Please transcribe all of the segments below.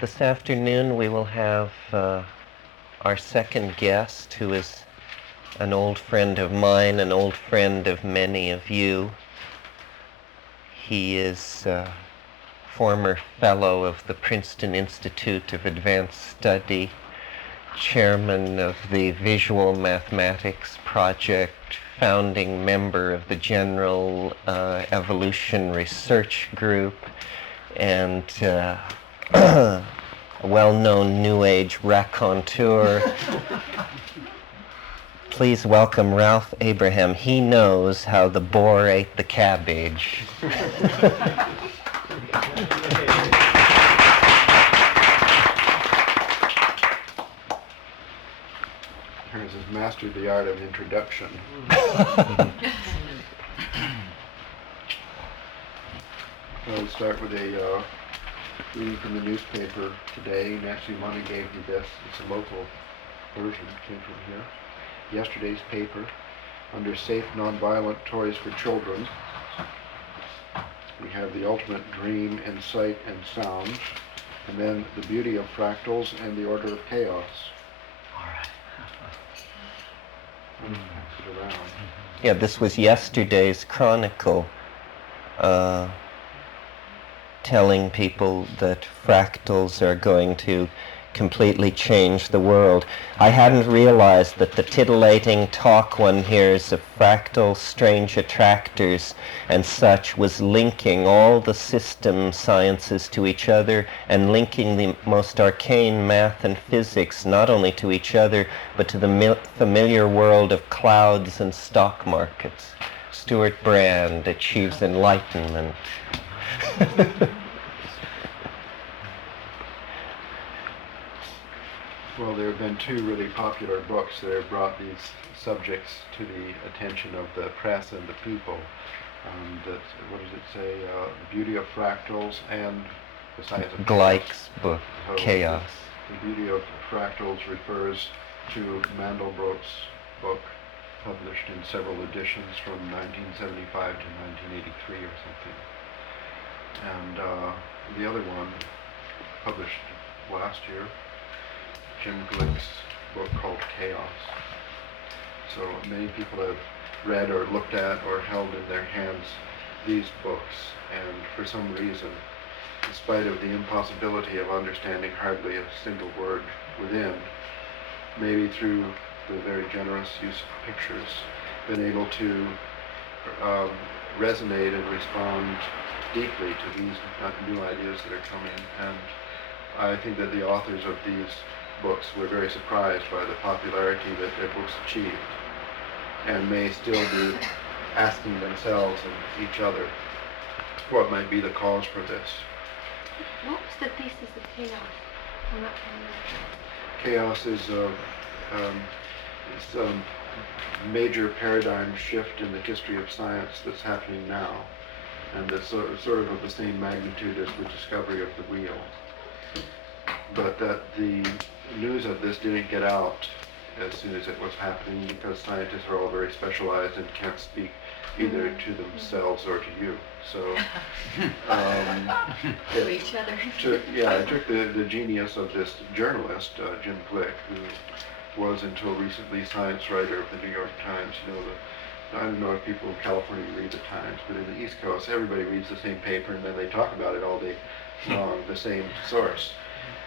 This afternoon we will have our second guest, who is an old friend of mine, an old friend of many of you. He is a former fellow of the Princeton Institute of Advanced Study, chairman of the Visual Mathematics Project, founding member of the General Evolution Research Group, and a well-known New Age raconteur. Please welcome Ralph Abraham. He knows how the boar ate the cabbage. Terence has mastered the art of introduction. I'll start with a reading from the newspaper today. Nancy Money gave me this. It's a local version, came from here. Yesterday's paper, under Safe Nonviolent Toys for Children, we have The Ultimate Dream in Sight and Sound, and then The Beauty of Fractals and the Order of Chaos. All right. Pass it around. Yeah, this was yesterday's Chronicle, telling people that fractals are going to completely change the world. I hadn't realized that the titillating talk one hears of fractal strange attractors and such was linking all the system sciences to each other and linking the most arcane math and physics not only to each other but to the familiar world of clouds and stock markets. Stuart Brand achieves enlightenment. Well, there have been two really popular books that have brought these subjects to the attention of the press and the people. What does it say? The Beauty of Fractals and the Science of Gleick's book, So Chaos. The Beauty of Fractals refers to Mandelbrot's book, published in several editions from 1975 to 1983 or something. And the other one, published last year, Jim Glick's book called Chaos. So many people have read or looked at or held in their hands these books, and for some reason, in spite of the impossibility of understanding hardly a single word within, maybe through the very generous use of pictures, been able to resonate and respond deeply to these new ideas that are coming. And I think that the authors of these books were very surprised by the popularity that their books achieved, and may still be asking themselves and each other what might be the cause for this. What was the thesis of chaos? I'm not familiar. Chaos is it's a major paradigm shift in the history of science that's happening now, and that's sort of the same magnitude as the discovery of the wheel. But that the news of this didn't get out as soon as it was happening, because scientists are all very specialized and can't speak either to themselves or to you. So To each other. It took the genius of this journalist, Jim Glick, who was until recently science writer of the New York Times. I don't know if people in California read the Times, but in the East Coast, everybody reads the same paper and then they talk about it all day long, the same source.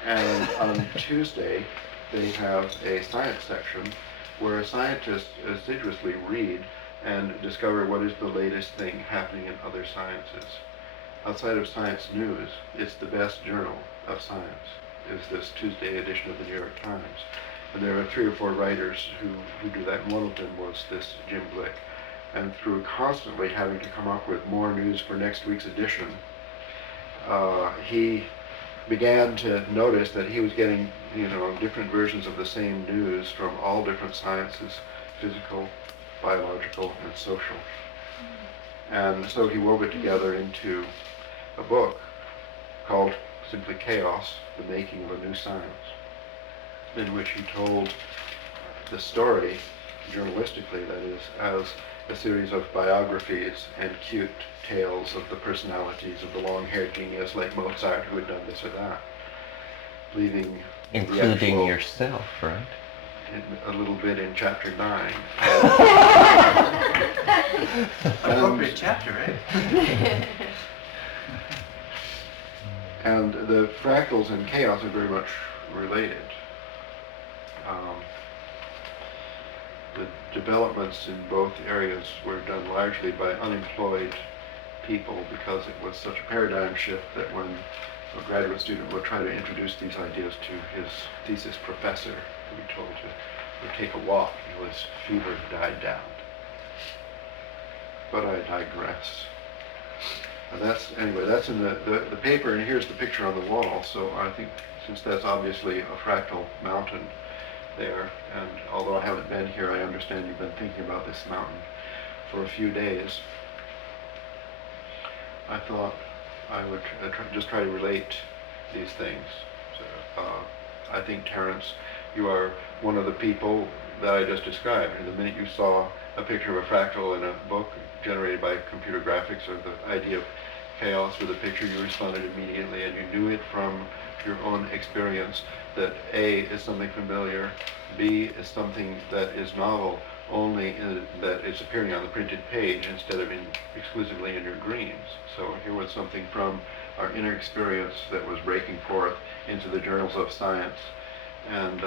And on Tuesday, they have a science section where scientists assiduously read and discover what is the latest thing happening in other sciences. Outside of Science News, it's the best journal of science, is this Tuesday edition of the New York Times. And there are 3 or 4 writers who do that, and one of them was this Jim Glick. And through constantly having to come up with more news for next week's edition, he began to notice that he was getting, different versions of the same news from all different sciences, physical, biological, and social. And so he wove it together into a book called simply Chaos, The Making of a New Science, in which he told the story, journalistically that is, as a series of biographies and cute tales of the personalities of the long-haired genius like Mozart who had done this or that. leaving the Including actual- yourself, right? a little bit in chapter 9. Appropriate chapter, right? And the fractals and chaos are very much related. The developments in both areas were done largely by unemployed people because it was such a paradigm shift that when a graduate student would try to introduce these ideas to his thesis professor, he would be told to take a walk until his fever died down. But I digress. And that's in the paper, and here's the picture on the wall. So I think since that's obviously a fractal mountain there, and although I haven't been here, I understand you've been thinking about this mountain for a few days. I thought I would just try to relate these things. So, I think, Terence, you are one of the people that I just described. And the minute you saw a picture of a fractal in a book generated by computer graphics, or the idea of chaos with a picture, you responded immediately, and you knew it from your own experience that A is something familiar, B is something that is novel, only that it's appearing on the printed page instead of exclusively in your dreams. So here was something from our inner experience that was breaking forth into the journals of science, and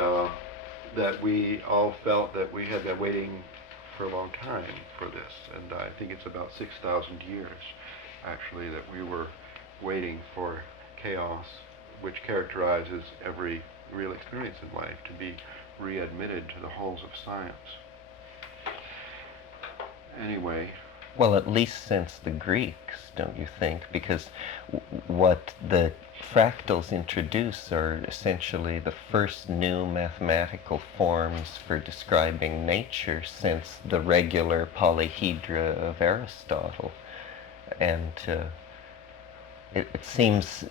that we all felt that we had been waiting for a long time for this. And I think it's about 6,000 years, actually, that we were waiting for chaos, which characterizes every real experience in life, to be readmitted to the halls of science. Anyway. Well, at least since the Greeks, don't you think? Because what the fractals introduce are essentially the first new mathematical forms for describing nature since the regular polyhedra of Aristotle. And it seems,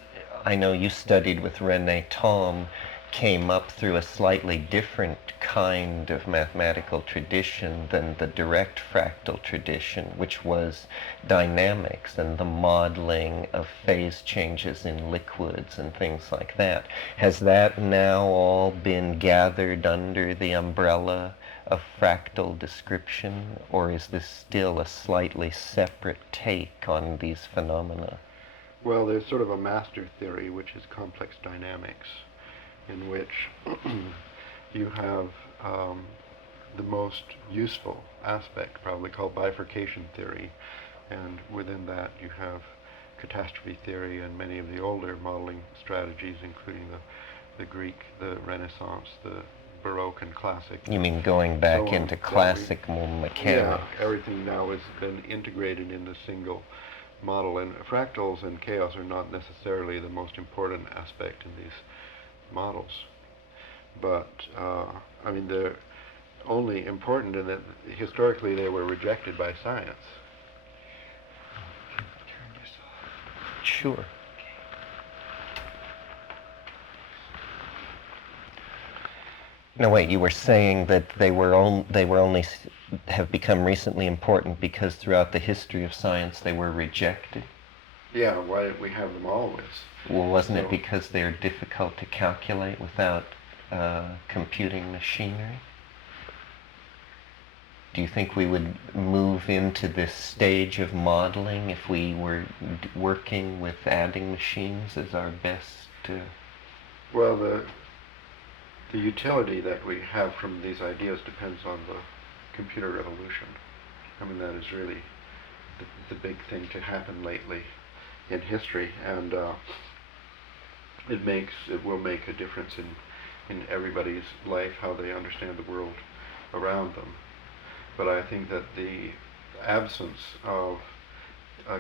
I know you studied with René Thom, came up through a slightly different kind of mathematical tradition than the direct fractal tradition, which was dynamics and the modeling of phase changes in liquids and things like that. Has that now all been gathered under the umbrella of fractal description, or is this still a slightly separate take on these phenomena? Well, there's sort of a master theory, which is complex dynamics, in which you have the most useful aspect, probably called bifurcation theory, and within that you have catastrophe theory and many of the older modeling strategies, including the Greek, the Renaissance, the Baroque and Classic. You mean going back So into classical mechanics? Yeah, everything now has been integrated in a single model, and fractals and chaos are not necessarily the most important aspect in these models, but I mean, they're only important in that historically they were rejected by science. Turn this off. Sure. No, wait, you were saying that they were only have become recently important because throughout the history of science they were rejected? Yeah, why did we have them always? Well, wasn't it because they're difficult to calculate without computing machinery? Do you think we would move into this stage of modeling if we were working with adding machines as our best? Well, the utility that we have from these ideas depends on the computer revolution. I mean, that is really the big thing to happen lately in history, and it will make a difference in everybody's life, how they understand the world around them. But I think that the absence of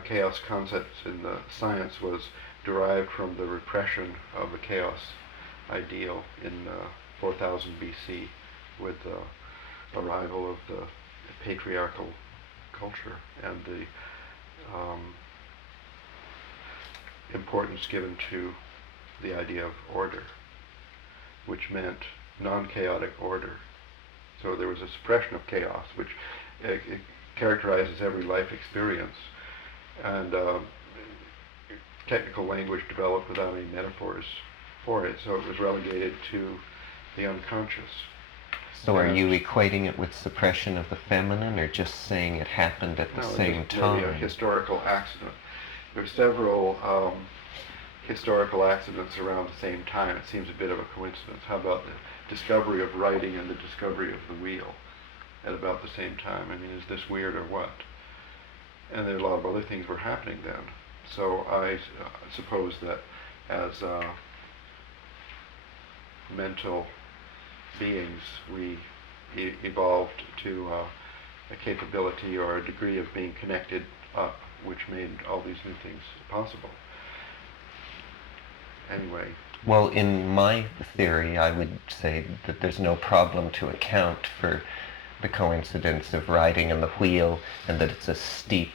chaos concepts in the science was derived from the repression of the chaos ideal in 4000 BC with the arrival of the patriarchal culture and the importance given to the idea of order, which meant non-chaotic order. So there was a suppression of chaos, which it characterizes every life experience, and technical language developed without any metaphors for it, so it was relegated to the unconscious. So are you equating it with suppression of the feminine, or just saying it happened at the No, same it's just maybe a time? historical accident. There are several historical accidents around the same time. It seems a bit of a coincidence. How about the discovery of writing and the discovery of the wheel at about the same time? I mean, is this weird or what? And there are a lot of other things were happening then. So I suppose that as mental beings, we evolved to a capability or a degree of being connected up, which made all these new things possible. Anyway. Well, in my theory, I would say that there's no problem to account for the coincidence of riding on the wheel, and that it's a steep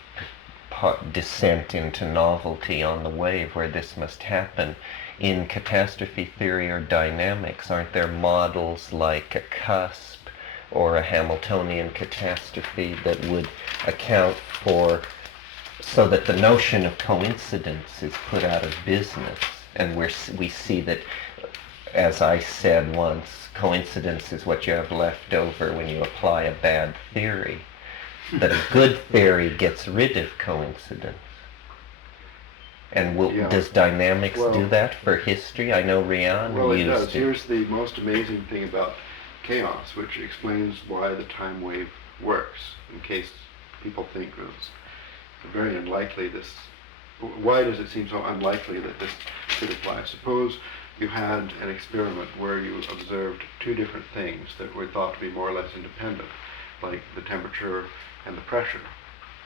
descent into novelty on the wave where this must happen. In catastrophe theory or dynamics, aren't there models like a cusp or a Hamiltonian catastrophe that would account for, so that the notion of coincidence is put out of business, and we see that, as I said once, coincidence is what you have left over when you apply a bad theory. That a good theory gets rid of coincidence. And does dynamics do that for history? I know Rian well, used it does. it. Here's the most amazing thing about chaos, which explains why the time wave works, in case people think it's very unlikely this. Why does it seem so unlikely that this could apply? Suppose you had an experiment where you observed two different things that were thought to be more or less independent, like the temperature and the pressure,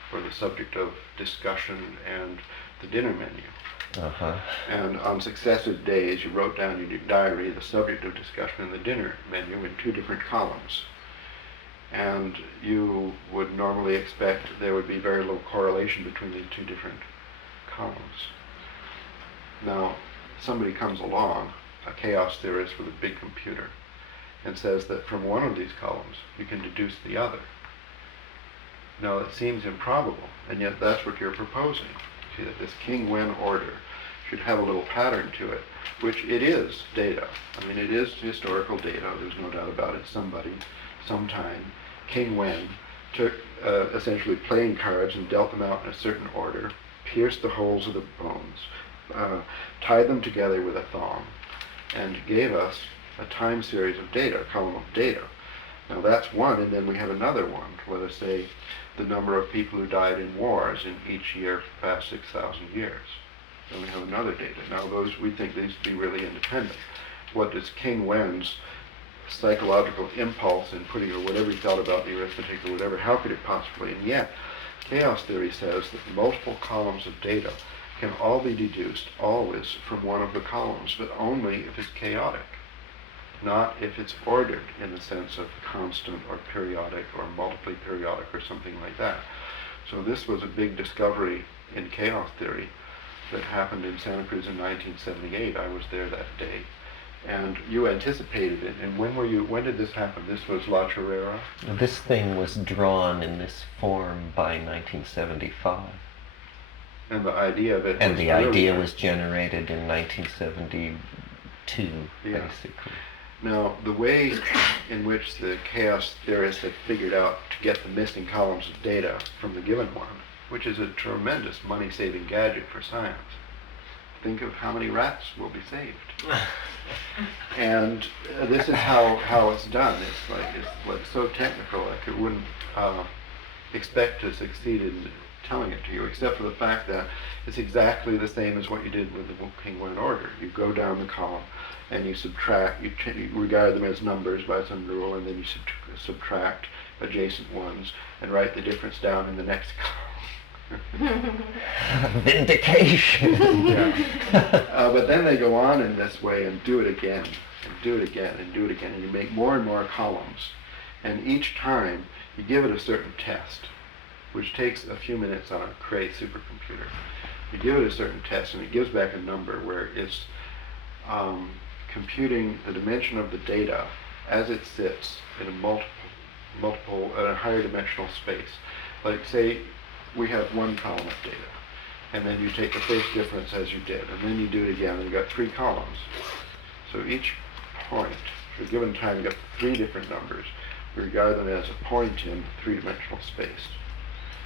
for the subject of discussion and the dinner menu. And on successive days, you wrote down in your diary the subject of discussion and the dinner menu in two different columns. And you would normally expect there would be very little correlation between the two different columns. Now, somebody comes along, a chaos theorist with a big computer, and says that from one of these columns you can deduce the other. Now, it seems improbable, and yet that's what you're proposing. See, that this King-Wen order should have a little pattern to it, which it is data. I mean, it is historical data, there's no doubt about it. Somebody, sometime, King-Wen took essentially playing cards and dealt them out in a certain order, pierced the holes of the bones, tied them together with a thong, and gave us a time series of data, a column of data. Now that's one, and then we have another one. Let us say the number of people who died in wars in each year for the past 6,000 years. Then we have another data. Now those, we think these to be really independent. What does King-Wen's psychological impulse in putting, or whatever he thought about the arithmetic or whatever, how could it possibly? And yet, chaos theory says that multiple columns of data can all be deduced always from one of the columns, but only if it's chaotic, not if it's ordered in the sense of constant or periodic or multiply periodic or something like that. So this was a big discovery in chaos theory that happened in Santa Cruz in 1978. I was there that day. And you anticipated it. And when did this happen? This was La Chorrera? This thing was drawn in this form by 1975. And the idea of it and was the earlier. idea was generated in 1972, Yeah. basically. Now, the way in which the chaos theorists had figured out to get the missing columns of data from the given one, which is a tremendous money-saving gadget for science. Think of how many rats will be saved. And this is how it's done. It's like so technical, like it wouldn't expect to succeed in telling it to you, except for the fact that it's exactly the same as what you did with the King-Wen order. You go down the column and you subtract, you regard them as numbers by some rule, and then you subtract adjacent ones and write the difference down in the next column. Vindication! Yeah. But then they go on in this way and do it again, and do it again, and do it again, and you make more and more columns. And each time you give it a certain test, which takes a few minutes on a Cray supercomputer. You give it a certain test and it gives back a number where it's computing the dimension of the data as it sits in a higher dimensional space. Like say we have one column of data, and then you take the first difference as you did, and then you do it again, and you got three columns. So each point, for a given time, you got 3 different numbers. We regard them as a point in 3-dimensional space.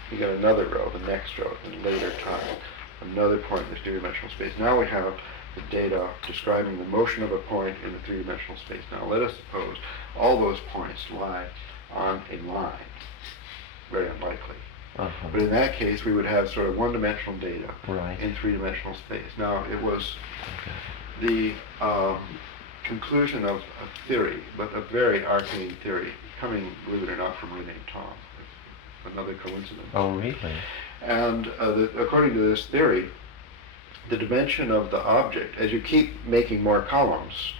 You got another row, the next row, in later time, another point in this 3-dimensional space. Now we have the data describing the motion of a point in the 3-dimensional space. Now let us suppose all those points lie on a line. Very unlikely. Uh-huh. But in that case, we would have sort of one-dimensional data Right. in 3-dimensional space. Now, it was the conclusion of a theory, but a very arcane theory, coming, believe it or not, from Rene Tom. Another coincidence. Oh, really? And according to this theory, the dimension of the object, as you keep making more columns,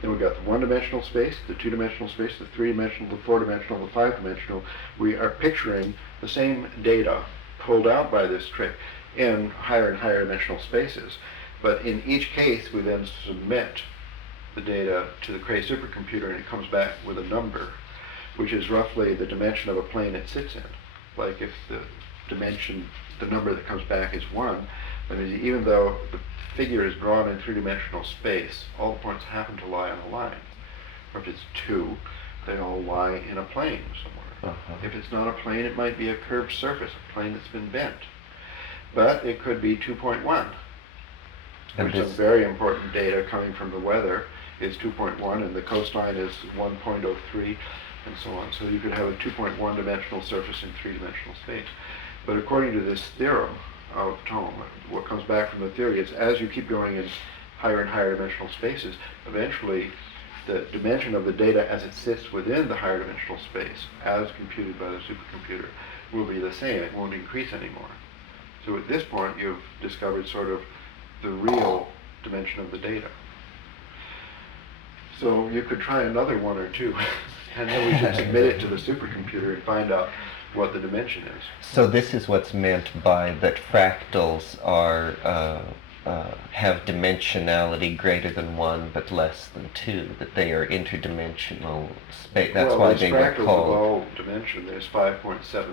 then we've got the 1-dimensional space, the 2-dimensional space, the 3-dimensional, the 4-dimensional, the 5-dimensional. We are picturing the same data pulled out by this trick in higher and higher dimensional spaces. But in each case, we then submit the data to the Cray supercomputer, and it comes back with a number, which is roughly the dimension of a plane it sits in. Like if the dimension, the number that comes back is 1, that means even though the figure is drawn in 3-dimensional space, all the points happen to lie on a line. Or if it's 2, they all lie in a plane somewhere. Uh-huh. If it's not a plane, it might be a curved surface, a plane that's been bent. But it could be 2.1. And There's some very important data coming from the weather is 2.1, and the coastline is 1.03, and so on. So you could have a 2.1 dimensional surface in 3-dimensional space. But according to this theorem of Tom, what comes back from the theory is as you keep going in higher and higher dimensional spaces, eventually the dimension of the data as it sits within the higher dimensional space, as computed by the supercomputer, will be the same. It won't increase anymore. So at this point, you've discovered sort of the real dimension of the data. So you could try another 1 or 2, and then we should submit it to the supercomputer and find out what the dimension is. So this is what's meant by that fractals are have dimensionality greater than 1 but less than 2, that they are interdimensional space. That's why they were fractals of called. all dimension, there's 5.7.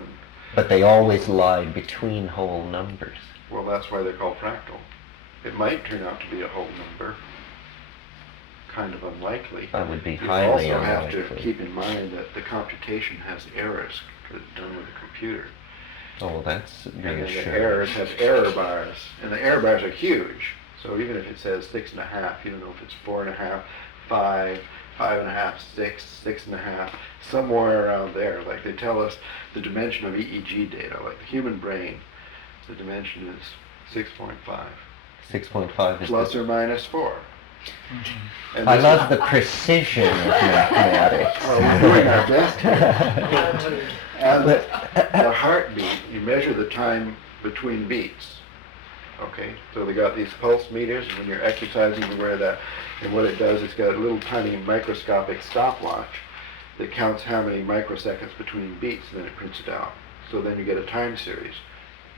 But they always lie between whole numbers. Well, that's why they're called fractal. It might turn out to be a whole number. Kind of unlikely. That would be You highly also have unlikely. to keep in mind that the computation has errors done with the computer. Oh, that's And then the reassuring. errors have error bars, and the error bars are huge. So even if it says 6.5, you don't know if it's 4.5, 5, 5.5, 6, 6.5, somewhere around there. Like they tell us the dimension of EEG data, like the human brain, the dimension is 6.5. 6.5 is Plus or minus 4. And I this love the precision of mathematics. Well, we're doing our best here. And the heartbeat, you measure the time between beats. Okay, so they got these pulse meters, and when you're exercising, you wear that. And what it does, it's got a little tiny microscopic stopwatch that counts how many microseconds between beats, and then it prints it out. So then you get a time series,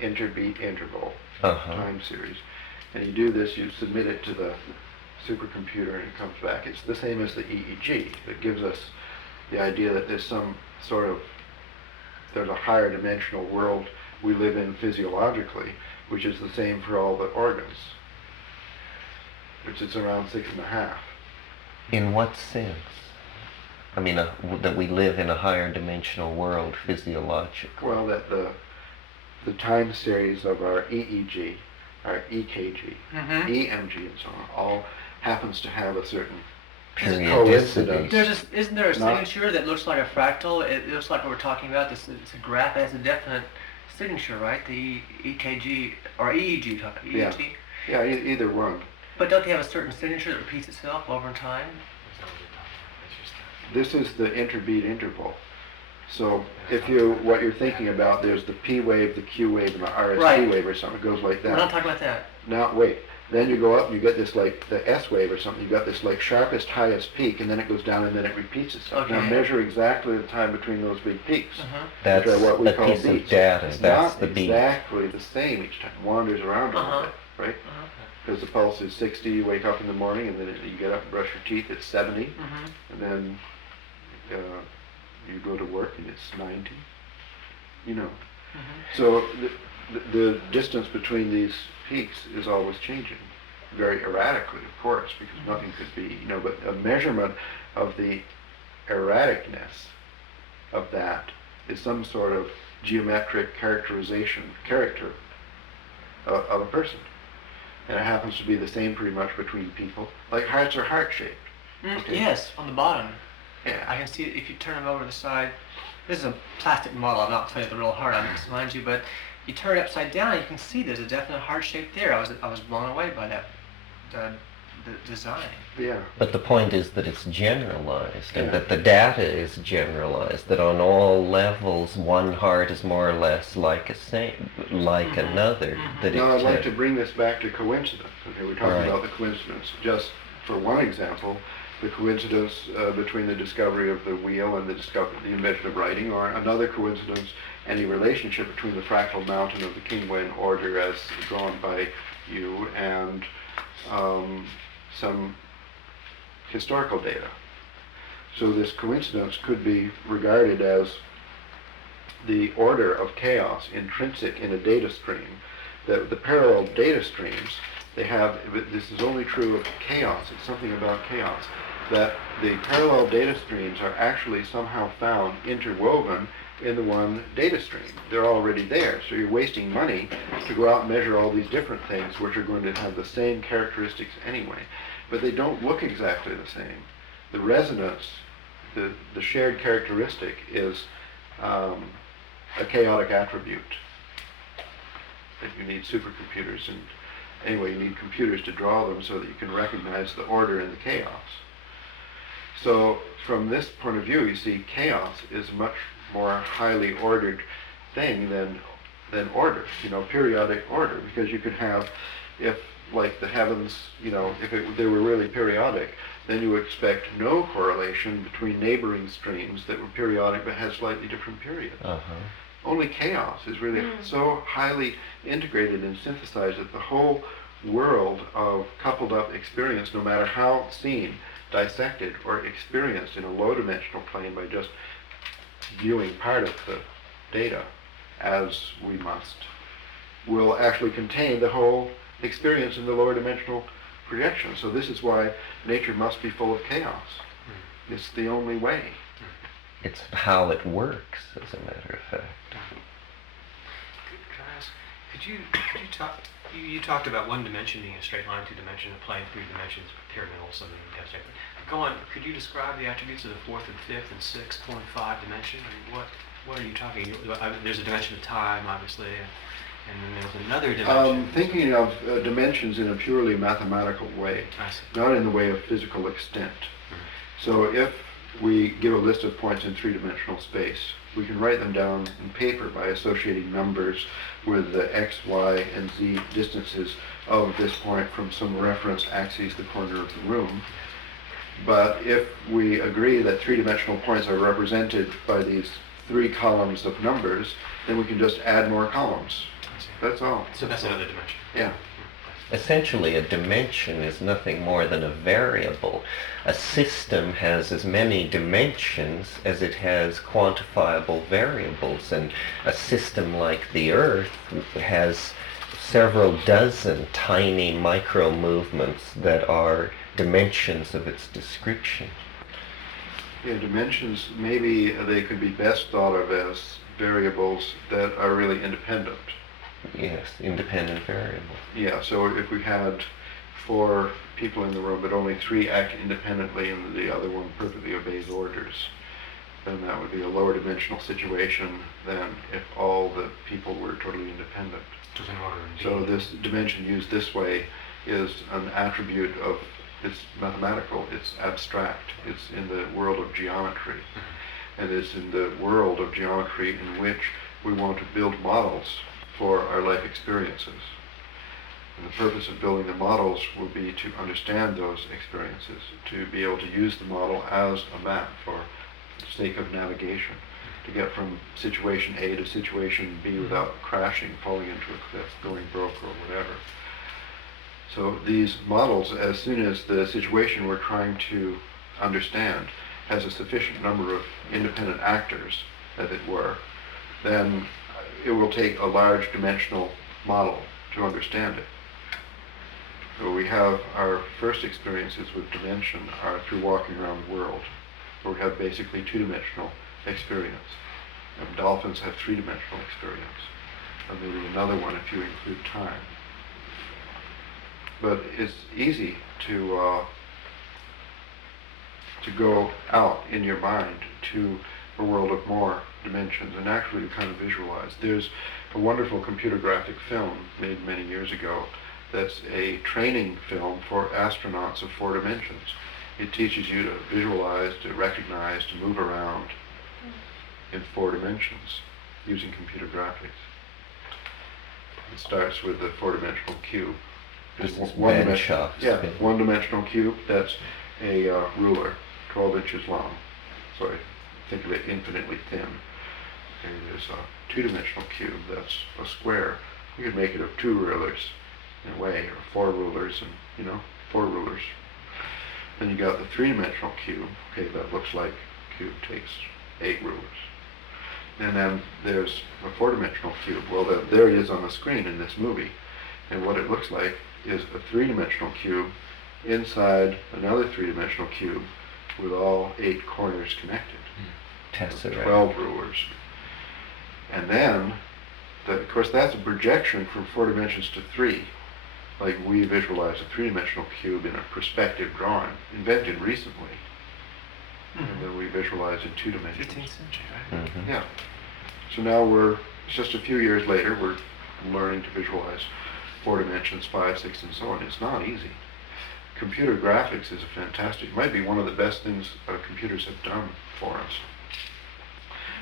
interbeat interval, Uh-huh. time series. And you do this, you submit it to the supercomputer, and it comes back. It's the same as the EEG. That gives us the idea that there's some sort of, there's a higher dimensional world we live in physiologically, which is the same for all the organs, which is around 6.5. In what sense? I mean, that we live in a higher dimensional world physiologically. Well, that the time series of our EEG, our EKG, EMG, and so on, all happens to have a certain Periodicity. There's isn't there a Not- signature that looks like a fractal? It looks like what we're talking about. It's a graph that has a definite signature, right? The EKG or EEG, Yeah. EEG. Yeah, either one. But don't they have a certain signature that repeats itself over time? This is the interbeat interval. So if what you're thinking about, there's the P wave, the Q wave, and the RST Right. wave or something. It goes like We're that. not talking about that. Now wait. Then you go up and you get this like the S wave or something. You got this like sharpest, highest peak, and then it goes down and then it repeats itself. Now Okay. measure exactly the time between those big peaks. That's which are what we the call piece beats. of data. It's That's not the beat. exactly the same each time. It wanders around a Uh-huh. little bit, right? Because the pulse is 60, you wake up in the morning, and then you get up and brush your teeth, it's 70, and then you go to work and it's 90. You know. So the distance between these peaks is always changing. very erratically, of course, because nothing could be, but a measurement of the erraticness of that is some sort of geometric character of a person. And it happens to be the same pretty much between people. Like hearts are heart-shaped. Okay. Yes, on the bottom. Yeah. I can see it if you turn them over to the side. This is a plastic model. I'm not telling you the real heart on this, mind you, but you turn it upside down, you can see there's a definite heart shape there. I was blown away by that the design. Yeah. But the point is that it's generalized, and Yeah. that the data is generalized, that on all levels one heart is more or less like another. That Now I'd like it, to bring this back to coincidence. Okay, we're talking Right. about the coincidence. Just for one example, the coincidence between the discovery of the wheel and the invention of writing, or another coincidence, any relationship between the fractal mountain of the King-Wen order as drawn by you and some historical data. So this coincidence could be regarded as the order of chaos intrinsic in a data stream. The parallel data streams, this is only true of chaos, it's something about chaos, that the parallel data streams are actually somehow found interwoven in the one data stream. They're already there, so you're wasting money to go out and measure all these different things which are going to have the same characteristics anyway. But they don't look exactly the same. The resonance, the shared characteristic is a chaotic attribute. That you need supercomputers, and anyway, you need computers to draw them so that you can recognize the order in the chaos. So from this point of view, you see chaos is a much more highly ordered thing than order, periodic order, because you could have, if like the heavens, if they were really periodic, then you would expect no correlation between neighboring streams that were periodic but had slightly different periods. Only chaos is really so highly integrated and synthesized that the whole world of coupled up experience, no matter how seen, dissected, or experienced in a low-dimensional plane by just viewing part of the data, as we must, will actually contain the whole experience in the lower dimensional projection. So this is why nature must be full of chaos. It's the only way. it's how it works, as a matter of fact. Could I ask, could you talk, you talked about one dimension being a straight line, 2 dimension, a plane, 3 dimensions, pyramidal, something kind of thing. Go on, could you describe the attributes of the 4th and 5th and 6.5 dimension? I mean, what are you talking? There's a dimension of time, obviously, and then there's another dimension. Thinking of dimensions in a purely mathematical way, not in the way of physical extent. So if we give a list of points in 3-dimensional space, we can write them down in paper by associating numbers with the x, y, and z distances of this point from some reference axes, the corner of the room. But if we agree that 3-dimensional points are represented by these 3 columns of numbers, then we can just add more columns. That's all. So that's another dimension. Yeah. Essentially, a dimension is nothing more than a variable. A system has as many dimensions as it has quantifiable variables, and a system like the Earth has several dozen tiny micro movements that are dimensions of its description. Yeah, dimensions, maybe they could be best thought of as variables that are really independent. Yes, independent variable. Yeah, so if we had 4 people in the room, but only 3 act independently and the other one perfectly obeys orders, then that would be a lower dimensional situation than if all the people were totally independent. Does an order indeed. So this dimension used this way is an attribute of, it's mathematical, it's abstract, it's in the world of geometry. And it's in the world of geometry in which we want to build models for our life experiences. And the purpose of building the models will be to understand those experiences, to be able to use the model as a map for the sake of navigation, to get from situation A to situation B without crashing, falling into a cliff, going broke, or whatever. So these models, as soon as the situation we're trying to understand has a sufficient number of independent actors, as it were, then it will take a large dimensional model to understand it. we have our first experiences with dimension are through walking around the world, where we have basically two-dimensional experience. And dolphins have three-dimensional experience, and maybe another one if you include time. But it's easy to go out in your mind to a world of more dimensions and actually kind of visualize. There's a wonderful computer graphic film made many years ago that's a training film for astronauts of 4 dimensions. It teaches you to visualize, to recognize, to move around in 4 dimensions using computer graphics. It starts with the 4-dimensional cube. This is one Ben dimension. Schacht's Yeah, film. 1-dimensional cube, that's a ruler, 12 inches long. So I think of it infinitely thin. Okay, there's a 2-dimensional cube, that's a square. You could make it of 2 rulers in a way, or 4 rulers, and 4 rulers. Then you got the 3-dimensional cube. Okay, that looks like a cube takes 8 rulers. And then there's a 4-dimensional cube. Well, there it is on the screen in this movie. And what it looks like is a 3-dimensional cube inside another 3-dimensional cube with all 8 corners connected. Tesseract. 12 rulers. And then, of course, that's a projection from 4 dimensions to 3. Like we visualize a 3-dimensional cube in a perspective drawing, invented recently. And then we visualize in 2 dimensions. 15th century, right? Mhm. Yeah. So now it's just a few years later, we're learning to visualize 4 dimensions, 5, 6, and so on. It's not easy. Computer graphics is it might be one of the best things computers have done for us.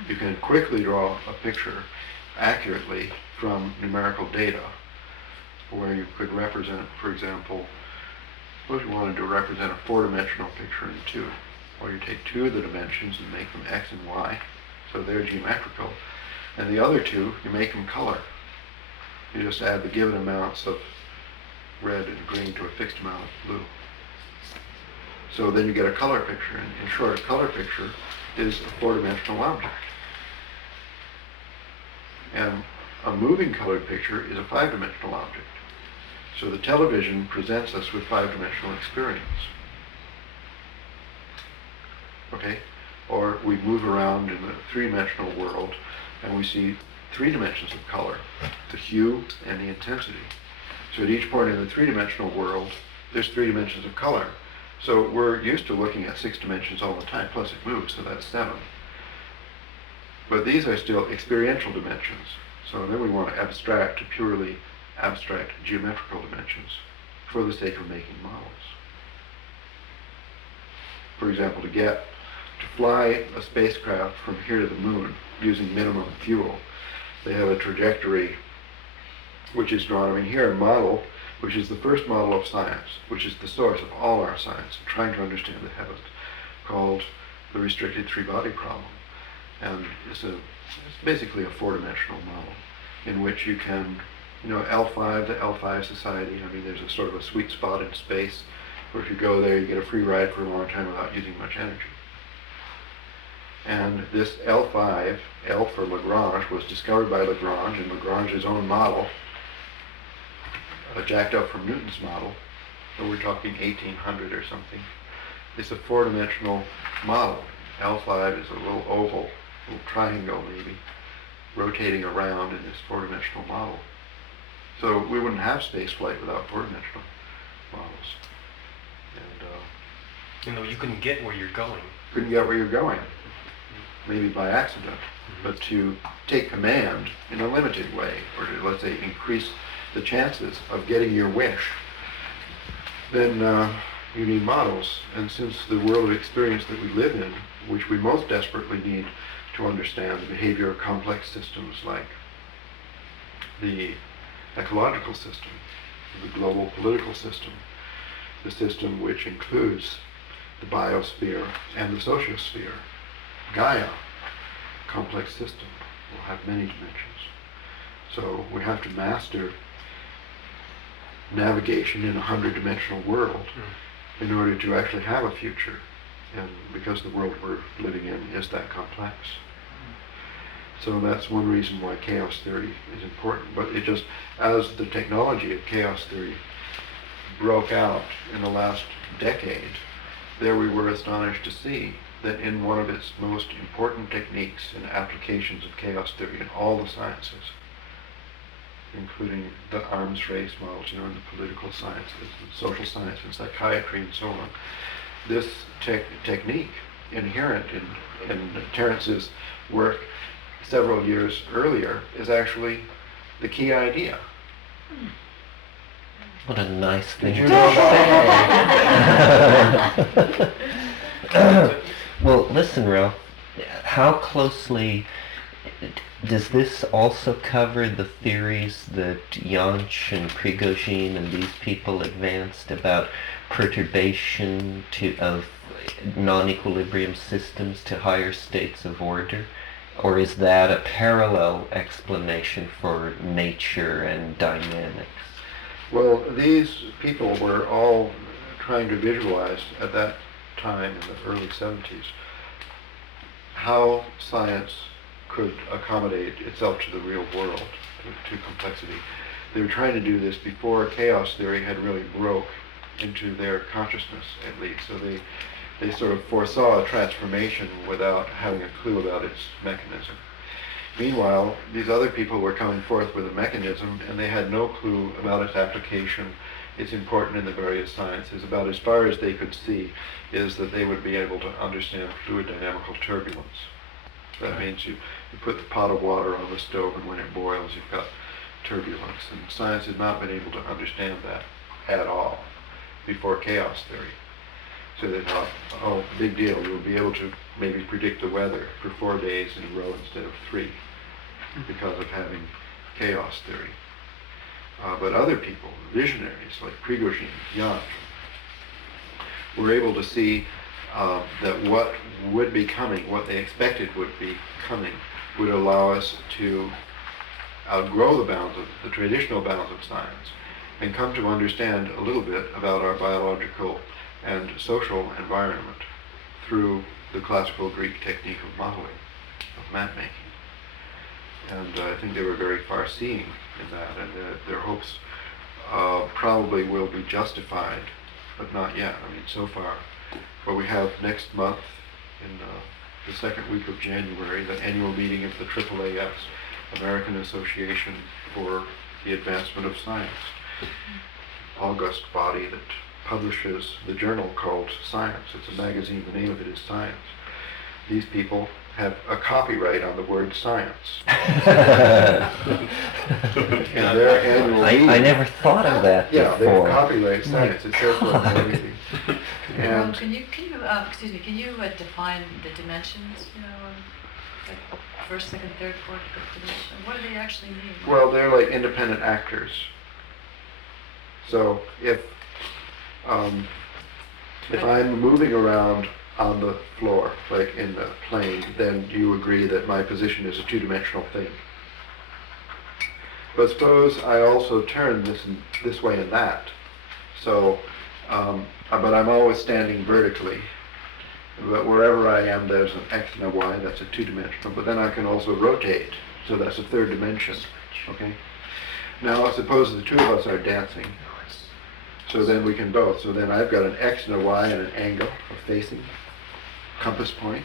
You can quickly draw a picture accurately from numerical data, where you could represent, for example, suppose you wanted to represent a 4-dimensional picture in 2. Or you take 2 of the dimensions and make them X and Y, so they're geometrical. And the other 2, you make them color. You just add the given amounts of red and green to a fixed amount of blue. So then you get a color picture. And in short, a color picture is a 4-dimensional object. And a moving colored picture is a 5-dimensional object. So the television presents us with 5-dimensional experience. Okay? Or we move around in the 3-dimensional world and we see 3 dimensions of color, the hue and the intensity. So at each point in the 3-dimensional world, there's 3 dimensions of color. So we're used to looking at 6 dimensions all the time, plus it moves, so that's 7. But these are still experiential dimensions. So then we want to abstract to purely abstract geometrical dimensions for the sake of making models. For example, to fly a spacecraft from here to the moon using minimum fuel, they have a trajectory which is drawn. I mean, here a model, which is the first model of science, which is the source of all our science, trying to understand the heavens, called the restricted 3-body problem. And it's basically a 4-dimensional model in which you can, L5, the L5 society, I mean, there's a sort of a sweet spot in space where if you go there, you get a free ride for a long time without using much energy. And this L5, L for Lagrange, was discovered by Lagrange, and Lagrange's own model, jacked up from Newton's model, so we're talking 1800 or something. It's a 4-dimensional model. L5 is a little oval, little triangle maybe, rotating around in this 4-dimensional model. So we wouldn't have space flight without 4-dimensional models. And You couldn't get where you're going. couldn't get where you're going, maybe by accident, but to take command in a limited way, or to, let's say, increase the chances of getting your wish, then you need models. And since the world of experience that we live in, which we most desperately need to understand the behavior of complex systems like the ecological system, the global political system, the system which includes the biosphere and the sociosphere, Gaia, complex system, will have many dimensions. So we have to master navigation in a 100-dimensional world in order to actually have a future, and because the world we're living in is that complex. So that's one reason why chaos theory is important. But it just, as the technology of chaos theory broke out in the last decade, there we were astonished to see that in one of its most important techniques and applications of chaos theory in all the sciences, including the arms race models, and the political sciences, and social science, and psychiatry, and so on, this technique inherent in Terence's work several years earlier is actually the key idea. What a nice thing Did you to know say. Well, listen, Ralph, how closely does this also cover the theories that Jansch and Prigogine and these people advanced about perturbation of non-equilibrium systems to higher states of order? Or is that a parallel explanation for nature and dynamics? Well, these people were all trying to visualize at that time in the early 70s how science could accommodate itself to the real world, to complexity. They were trying to do this before chaos theory had really broke into their consciousness, at least. So they sort of foresaw a transformation without having a clue about its mechanism. Meanwhile, these other people were coming forth with a mechanism, and they had no clue about its application. It's important in the various sciences. About as far as they could see is that they would be able to understand fluid dynamical turbulence. That means you put the pot of water on the stove, and when it boils, you've got turbulence. And science has not been able to understand that at all before chaos theory. So they thought, oh, big deal, you'll be able to maybe predict the weather for 4 days in a row instead of 3 because of having chaos theory. But other people, visionaries like Prigogine, Jansch, were able to see that what would be coming, what they expected would be coming, would allow us to outgrow the traditional bounds of science and come to understand a little bit about our biological and social environment through the classical Greek technique of modeling, of map-making. And I think they were very far-seeing in that, and their hopes probably will be justified, but not yet. I mean, so far, what we have next month, in the second week of January, the annual meeting of the AAAS, American Association for the Advancement of Science, august body that publishes the journal called Science. It's a magazine, the name of it is Science. These people have a copyright on the word science. And their annual meeting... I never thought of that Yeah, they before. copyright science. It says so on everything. Well, And can you define the dimensions, like first, second, third, fourth, fifth dimension? What do they actually mean? well, they're like independent actors. So if I'm moving around on the floor, like in the plane, then you agree that my position is a two-dimensional thing. But suppose I also turn this way and that. So, but I'm always standing vertically. But wherever I am, there's an X and a Y, that's a two-dimensional. But then I can also rotate, so that's a third dimension, okay? Now, suppose the two of us are dancing. So then we can both. So then I've got an X and a Y and an angle of facing, compass point,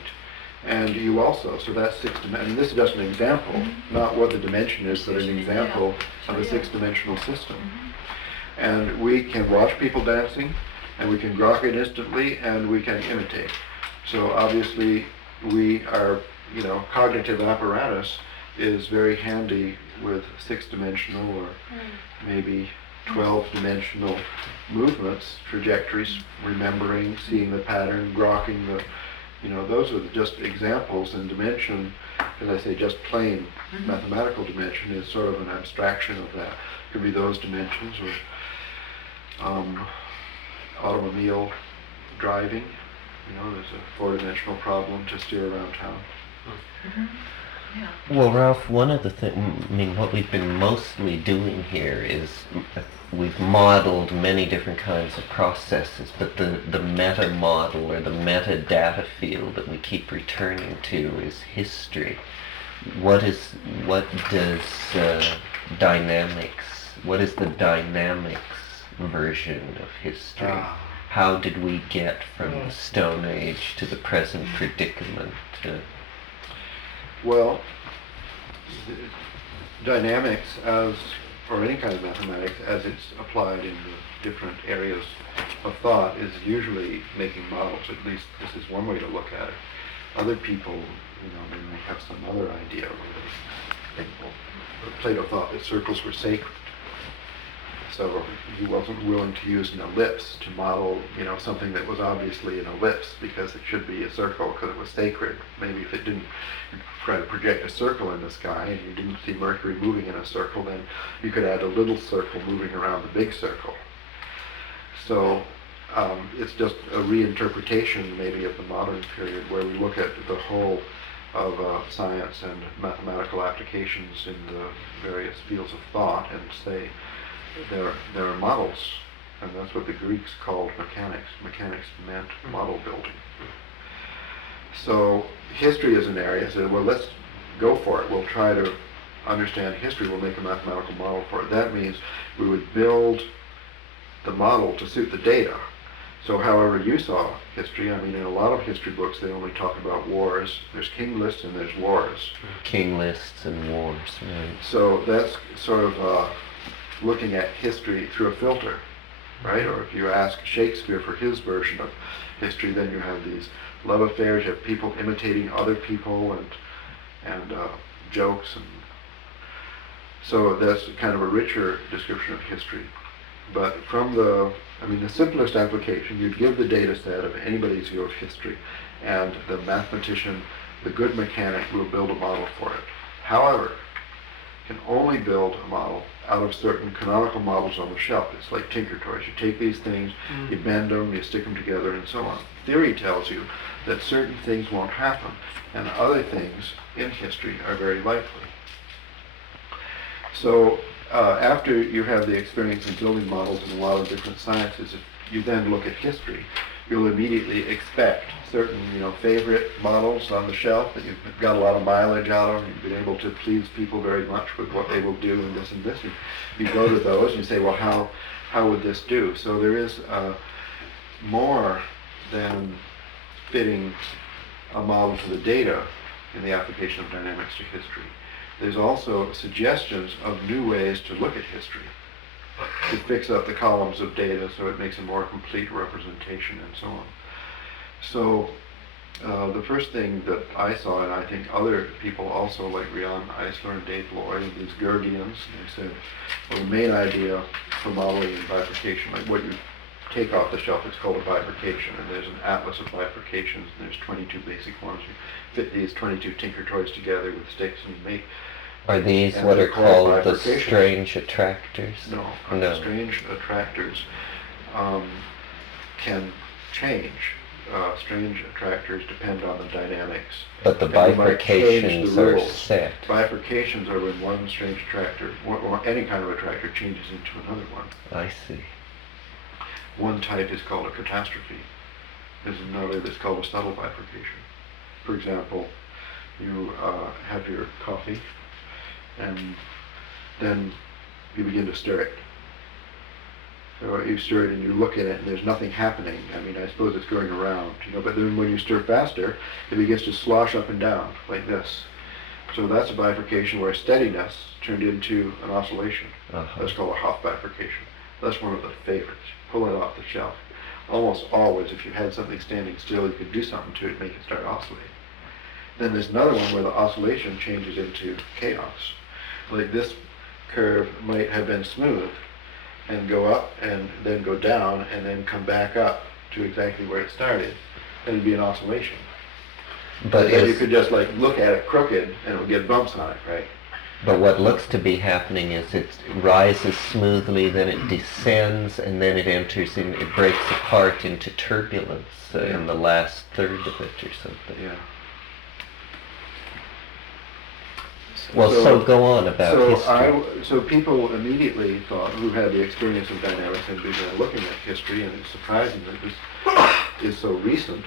and you also. So that's 6 dimensions. And this is just an example, not what the dimension is, but an example of a 6-dimensional system. And we can watch people dancing, and we can grok it instantly, and we can imitate. So obviously, cognitive apparatus is very handy with 6-dimensional or maybe 12-dimensional movements, trajectories, remembering, seeing the pattern, grokking those are just examples, and dimension, as I say, just plain mathematical dimension is sort of an abstraction of that. It could be those dimensions, or automobile driving, there's a 4-dimensional problem to steer around town. Yeah. Well, Ralph, one of the things, what we've been mostly doing here is we've modeled many different kinds of processes, but the meta model or the meta data field that we keep returning to is history. What is the dynamics version of history? Ah. How did we get from the Stone Age to the present predicament? Well, dynamics or any kind of mathematics as it's applied in the different areas of thought is usually making models. At least this is one way to look at it. Other people, they may have some other idea. Plato thought that circles were sacred. So he wasn't willing to use an ellipse to model, something that was obviously an ellipse because it should be a circle because it was sacred. Maybe if it didn't try to project a circle in the sky and you didn't see Mercury moving in a circle, then you could add a little circle moving around the big circle. So it's just a reinterpretation maybe of the modern period where we look at the whole of science and mathematical applications in the various fields of thought and say there are models, and that's what the Greeks called mechanics. Mechanics meant model building. So history is an area. So well, let's go for it. We'll try to understand history. We'll make a mathematical model for it. That means we would build the model to suit the data. So however you saw history, in a lot of history books they only talk about wars. There's king lists and there's wars. King lists and wars, right. So that's sort of looking at history through a filter, right? Or if you ask Shakespeare for his version of history, then you have these love affairs, you have people imitating other people and jokes. And so that's kind of a richer description of history. But from the simplest application, you'd give the data set of anybody's view of history, and the mathematician, the good mechanic, will build a model for it. However, can only build a model out of certain canonical models on the shelf. It's like Tinker Toys. You take these things, you bend them, you stick them together, and so on. Theory tells you that certain things won't happen, and other things in history are very likely. So after you have the experience in building models in a lot of different sciences, if you then look at history, you'll immediately expect certain, favorite models on the shelf that you've got a lot of mileage out of, and you've been able to please people very much with what they will do and this and this. And you go to those and you say, well, how would this do? So there is more than fitting a model to the data in the application of dynamics to history. There's also suggestions of new ways to look at history, to fix up the columns of data so it makes a more complete representation and so on. So the first thing that I saw, and I think other people also, like Rian Eisler and Dave Lloyd, these Gergians, they said, well, the main idea for modeling is bifurcation, like what you take off the shelf, it's called a bifurcation, and there's an atlas of bifurcations, and there's 22 basic ones. You fit these 22 Tinker Toys together with sticks and you make. Are these what are called the strange attractors? No. Strange attractors can change. Strange attractors depend on the dynamics. But the bifurcations are set. Bifurcations are when one strange attractor, or any kind of attractor, changes into another one. I see. One type is called a catastrophe. There's another that's called a subtle bifurcation. For example, you have your coffee, and then you begin to stir it. So you stir it and you look at it and there's nothing happening. I suppose it's going around, but then when you stir faster, it begins to slosh up and down like this. So that's a bifurcation where steadiness turned into an oscillation. That's called a Hopf bifurcation. That's one of the favorites. Pull it off the shelf. Almost always, if you had something standing still, you could do something to it, make it start oscillating. Then there's another one where the oscillation changes into chaos. Like this curve might have been smooth and go up and then go down and then come back up to exactly where it started. Then it'd be an oscillation. But then you could just look at it crooked and it would get bumps on it, right? But what looks to be happening is it rises smoothly, then it descends, and then it it breaks apart into turbulence in the last third of it or something. Yeah. Well, so go on about history. So people immediately thought, who had the experience of dynamics and began looking at history, and it's surprising that this is so recent,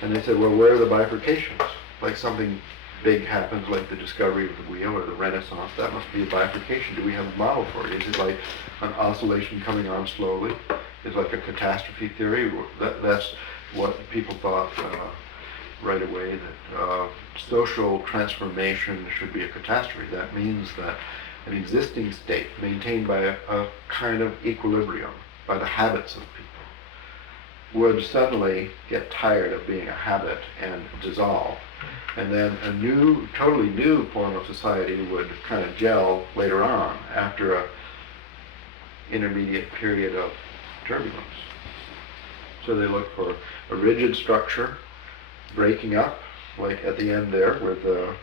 and they said, well, where are the bifurcations? Like something big happens, like the discovery of the wheel or the Renaissance, that must be a bifurcation. Do we have a model for it? Is it like an oscillation coming on slowly? Is it like a catastrophe theory? That's what people thought right away, that social transformation should be a catastrophe. That means that an existing state maintained by a kind of equilibrium, by the habits of people, would suddenly get tired of being a habit and dissolve. And then a new, totally new form of society would kind of gel later on after a intermediate period of turbulence. So they look for a rigid structure breaking up, like at the end there with a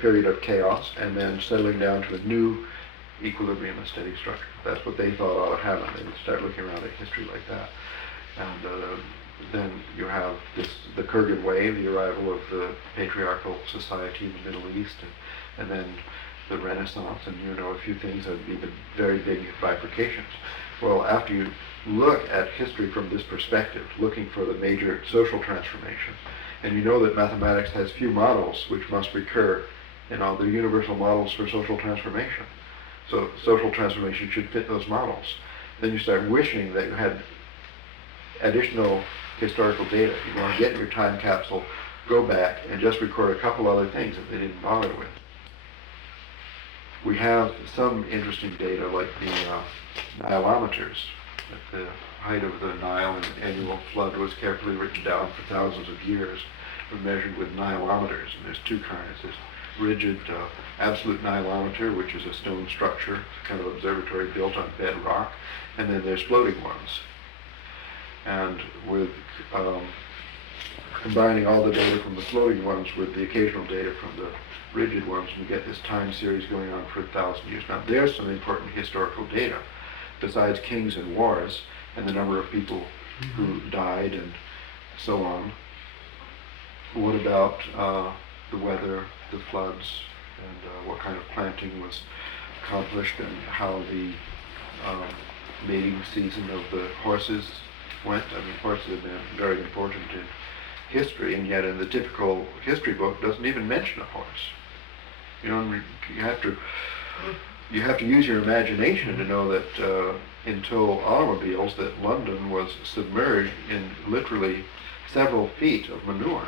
period of chaos, and then settling down to a new equilibrium, a steady structure. That's what they thought ought to happen. They would start looking around at history like that. And then you have the Kurgan wave, the arrival of the patriarchal society in the Middle East, and then the Renaissance, and a few things that would be the very big bifurcations. Well, after you look at history from this perspective, looking for the major social transformations, and you know that mathematics has few models which must recur, they're universal models for social transformation. So social transformation should fit those models. Then you start wishing that you had additional historical data. You want to get in your time capsule, go back, and just record a couple other things that they didn't bother with. We have some interesting data like the Nilometers. At the height of the Nile, and annual flood was carefully written down for thousands of years, were measured with Nilometers. And there's two kinds. There's rigid absolute Nilometer, which is a stone structure, kind of observatory built on bedrock, and then there's floating ones. And with combining all the data from the floating ones with the occasional data from the rigid ones, we get this time series going on for 1,000 years. Now there's some important historical data, besides kings and wars, and the number of people who died and so on. What about the weather, the floods, and what kind of planting was accomplished, and how the mating season of the horses went? I mean, horses have been very important in history, and yet in the typical history book doesn't even mention a horse. You have to use your imagination to know that until automobiles, that London was submerged in literally several feet of manure,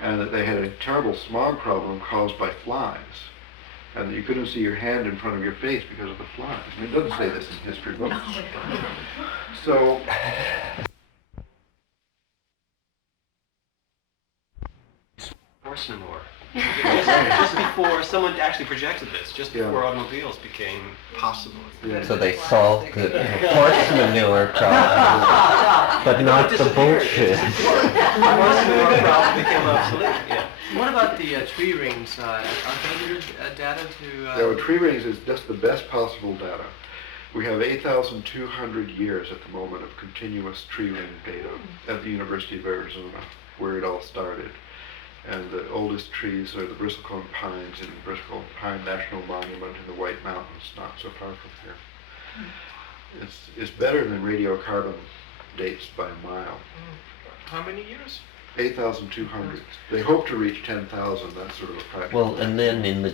and that they had a terrible smog problem caused by flies, and that you couldn't see your hand in front of your face because of the flies. I mean, it doesn't say this in history books. So Horse manure. Just before someone actually projected this, just before automobiles became possible. Yeah. So they solved the horse manure problem, but not the bullshit. Horse manure problem became obsolete. Yeah. What about the tree rings? Are they good data to... Yeah, tree rings is just the best possible data. We have 8,200 years at the moment of continuous tree ring data at the University of Arizona, where it all started. And the oldest trees are the bristlecone pines in the Bristlecone Pine National Monument in the White Mountains, not so far from here. It's better than radiocarbon dates by a mile. How many years? 8,200. They hope to reach 10,000. That's sort of a practical. Well, and then in the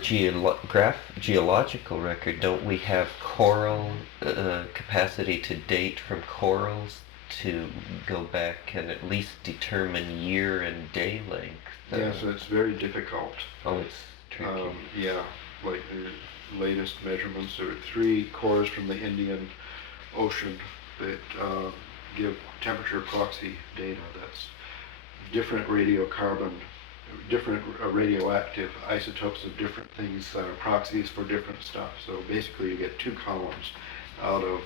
geological record, don't we have coral capacity to date from corals to go back and at least determine year and day length? Yeah, so it's very difficult. Oh, it's tricky. Yeah, like the latest measurements, there are 3 cores from the Indian Ocean that give temperature proxy data. That's different radiocarbon, different radioactive isotopes of different things, proxies for different stuff. So basically you get 2 columns out of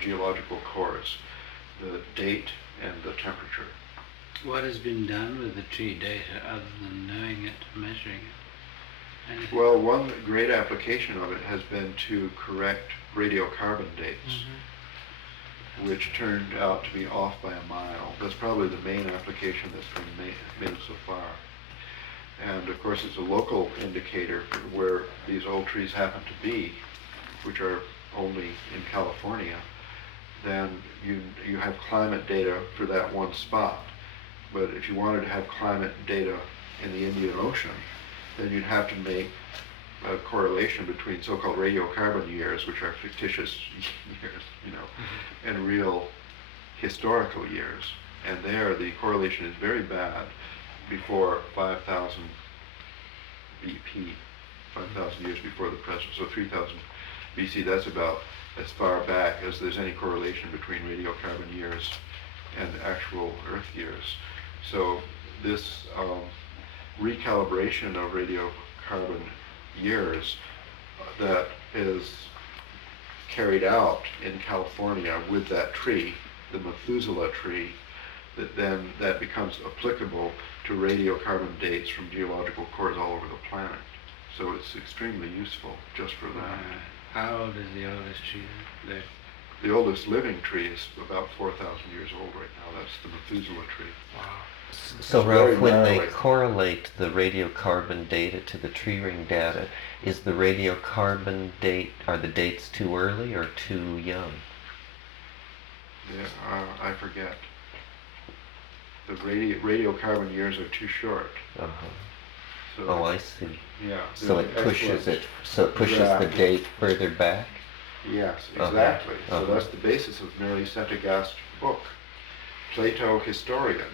geological cores, the date and the temperature. What has been done with the tree data other than knowing it, measuring it? Anything? Well, one great application of it has been to correct radiocarbon dates, which turned out to be off by a mile. That's probably the main application that's been made so far. And of course it's a local indicator where these old trees happen to be, which are only in California. Then you have climate data for that one spot. But if you wanted to have climate data in the Indian Ocean, then you'd have to make a correlation between so-called radiocarbon years, which are fictitious years, and real historical years. And there, the correlation is very bad before 5,000 BP, 5,000 years before the present. So 3,000 BC, that's about as far back as there's any correlation between radiocarbon years and actual Earth years. So this recalibration of radiocarbon years that is carried out in California with that tree, the Methuselah tree, that becomes applicable to radiocarbon dates from geological cores all over the planet. So it's extremely useful just for that. How old is the oldest tree there? The oldest living tree is about 4,000 years old right now. That's the Methuselah tree. Wow. So It's very Ralph, when they narrow. correlate the radiocarbon data to the tree ring data, is the radiocarbon date, are the dates too early or too young? Yeah, I forget. The radiocarbon years are too short. Uh-huh. So, Oh, I see. yeah. So they're it pushes excellent. it, so it pushes the Exactly. date further back? Yes, Uh-huh. exactly. Uh-huh. So that's the basis of Mary Centegast's book, Plato Historian,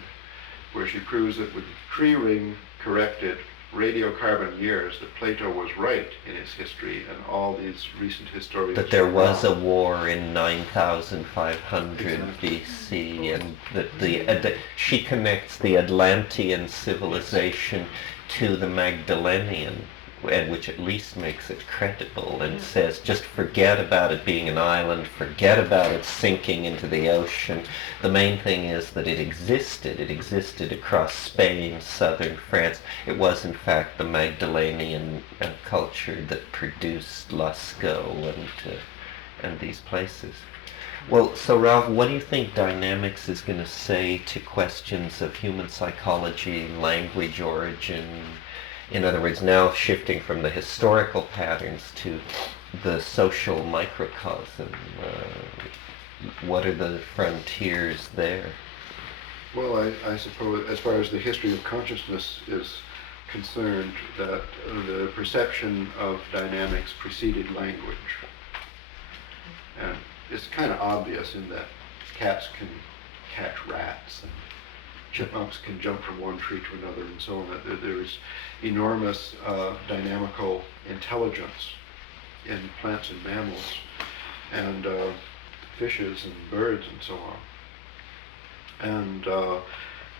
where she proves that with tree ring corrected radiocarbon years that Plato was right in his history, and all these recent historians That there are was a wrong. war in 9,500 Exactly. BC, and that she connects the Atlantean civilization to the Magdalenian, and which at least makes it credible, and says just forget about it being an island, forget about it sinking into the ocean. The main thing is that it existed across Spain, southern France. It was in fact the Magdalenian culture that produced Lascaux and these places. Well, so Ralph, what do you think dynamics is going to say to questions of human psychology, language origin? In other words, now shifting from the historical patterns to the social microcosm. What are the frontiers there? Well, I suppose as far as the history of consciousness is concerned, that the perception of dynamics preceded language. And it's kind of obvious in that cats can catch rats and chipmunks can jump from one tree to another and so on. That there's enormous dynamical intelligence in plants and mammals and fishes and birds and so on. And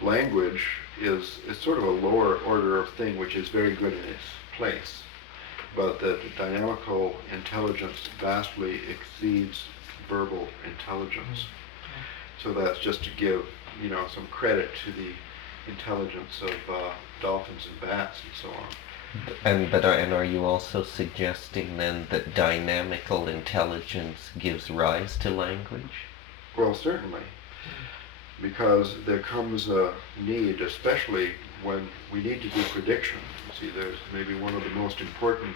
language is sort of a lower order of thing which is very good in its place, but that dynamical intelligence vastly exceeds verbal intelligence. So that's just to give some credit to the intelligence of dolphins and bats and so on. And are you also suggesting then that dynamical intelligence gives rise to language? Well, certainly, because there comes a need, especially when we need to do prediction. See, there's maybe one of the most important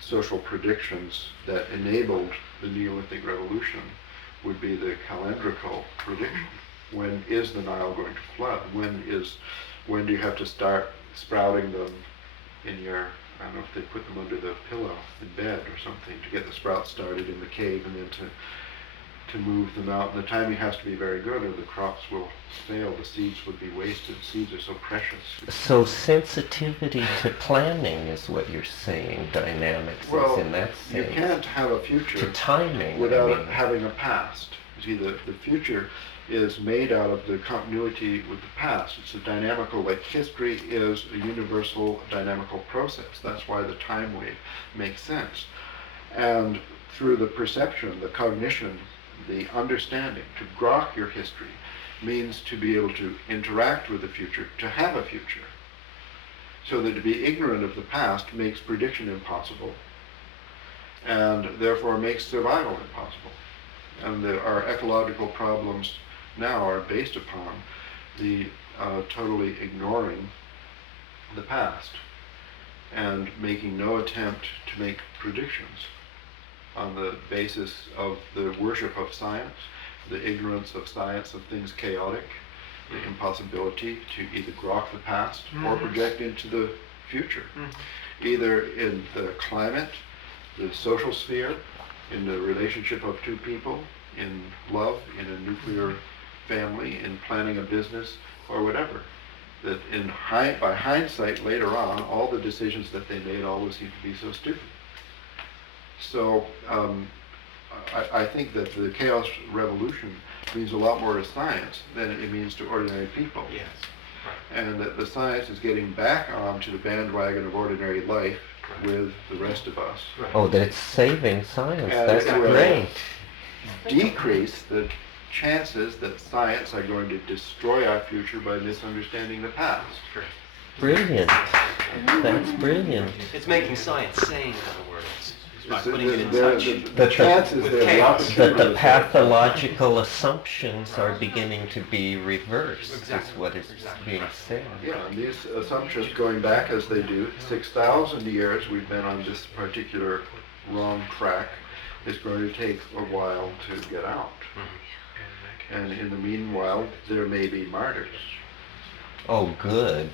social predictions that enabled the Neolithic Revolution would be the calendrical prediction. When is the Nile going to flood? When do you have to start sprouting them in your, I don't know if they put them under the pillow in bed or something to get the sprouts started in the cave, and then to move them out. And the timing has to be very good or the crops will fail. The seeds would be wasted. Seeds are so precious. So sensitivity to planning is what you're saying, dynamics Well, is in that you sense. can't have a future To timing, without I mean. having a past. See, the future is made out of the continuity with the past. It's a dynamical, like history is a universal dynamical process. That's why the time wave makes sense. And through the perception, the cognition, the understanding, to grok your history means to be able to interact with the future, to have a future. So that to be ignorant of the past makes prediction impossible, and therefore makes survival impossible. And our ecological problems now are based upon the totally ignoring the past and making no attempt to make predictions on the basis of the worship of science, the ignorance of science of things chaotic, the impossibility to either grok the past or project into the future, either in the climate, the social sphere, in the relationship of two people, in love, in a nuclear family, in planning a business, or whatever. That by hindsight later on, all the decisions that they made always seem to be so stupid. So I think that the chaos revolution means a lot more to science than it means to ordinary people. Yes. And that the science is getting back onto the bandwagon of ordinary life with the rest of us. Oh, that it's saving science. And That's it will great. decrease the chances that science are going to destroy our future by misunderstanding the past. Brilliant. That's brilliant. It's making science sane, in other words. By It's- putting it in the- touch. the That chances with there, the chaos. That opportunities the there- pathological assumptions are beginning to be reversed, Exactly. is what is being said. Yeah, and these assumptions going back as they do, 6,000 years we've been on this particular wrong track, is going to take a while to get out. And in the meanwhile, there may be martyrs. Oh, good.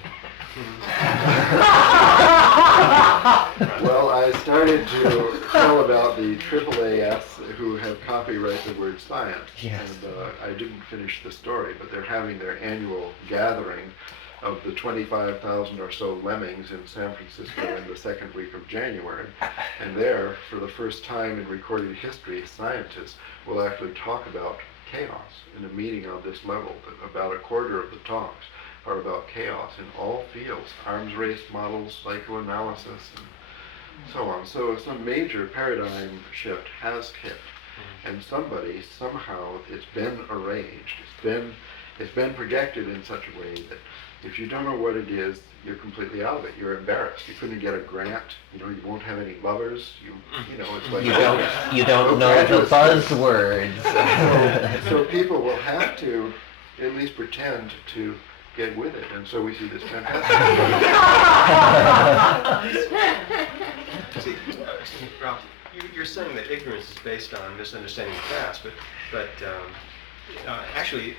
Well, I started to tell about the AAAS who have copyright the word science. Yes. And I didn't finish the story, but they're having their annual gathering of the 25,000 or so lemmings in San Francisco in the second week of January. And there, for the first time in recorded history, scientists will actually talk about chaos in a meeting on this level. About a quarter of the talks are about chaos in all fields, arms race models, psychoanalysis, and so on. So some major paradigm shift has hit, and somebody, somehow, it's been arranged, it's been projected in such a way that if you don't know what it is, you're completely out of it. You're embarrassed. You couldn't get a grant. You know, you won't have any lovers. You know, it's like You don't know the buzzwords. so people will have to at least pretend to get with it, and so we see this fantastic. See, Ralph, you're saying that ignorance is based on misunderstanding the past, but actually, it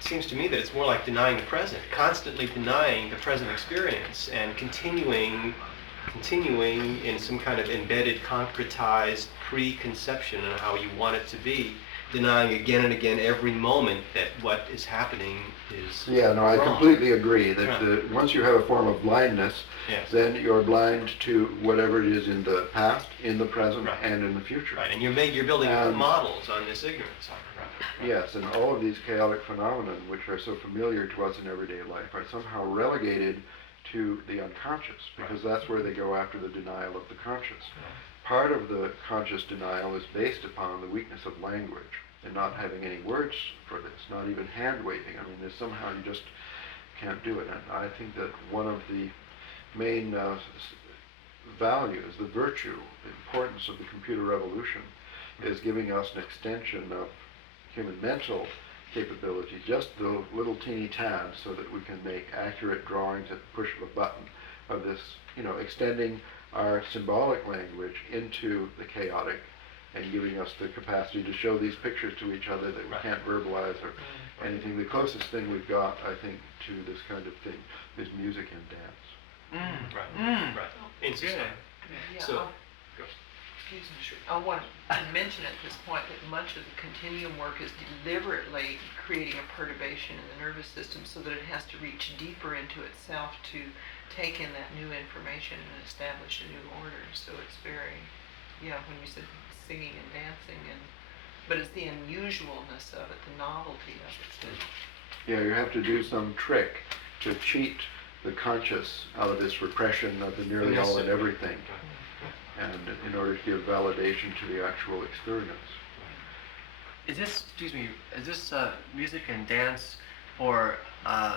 seems to me that it's more like denying the present, constantly denying the present experience, and continuing in some kind of embedded, concretized preconception of how you want it to be, denying again and again every moment that what is happening is Yeah, no, I wrong. completely agree that Right. once you have a form of blindness, Yes. then you're blind to whatever it is in the past, in the present, Right. and in the future. Right, and you're building And- models on this ignorance. Right. Yes, and all of these chaotic phenomena, which are so familiar to us in everyday life, are somehow relegated to the unconscious, because that's where they go after the denial of the conscious. Part of the conscious denial is based upon the weakness of language and not having any words for this, not even hand waving. I mean, there's somehow you just can't do it. And I think that one of the main values, the virtue, the importance of the computer revolution is giving us an extension of human mental capability, just the little teeny tad, so that we can make accurate drawings at the push of a button of this, you know, extending our symbolic language into the chaotic and giving us the capacity to show these pictures to each other that we Right. can't verbalize or anything. The closest thing we've got, I think, to this kind of thing is music and dance. Right. Right. In society. Yeah, So, excuse me, I want to mention at this point that much of the continuum work is deliberately creating a perturbation in the nervous system so that it has to reach deeper into itself to take in that new information and establish a new order. So it's very, when you said singing and dancing, but it's the unusualness of it, the novelty of it. Yeah, you have to do some trick to cheat the conscious out of this repression of the nearly all and everything, and in order to give validation to the actual experience. Is this music and dance for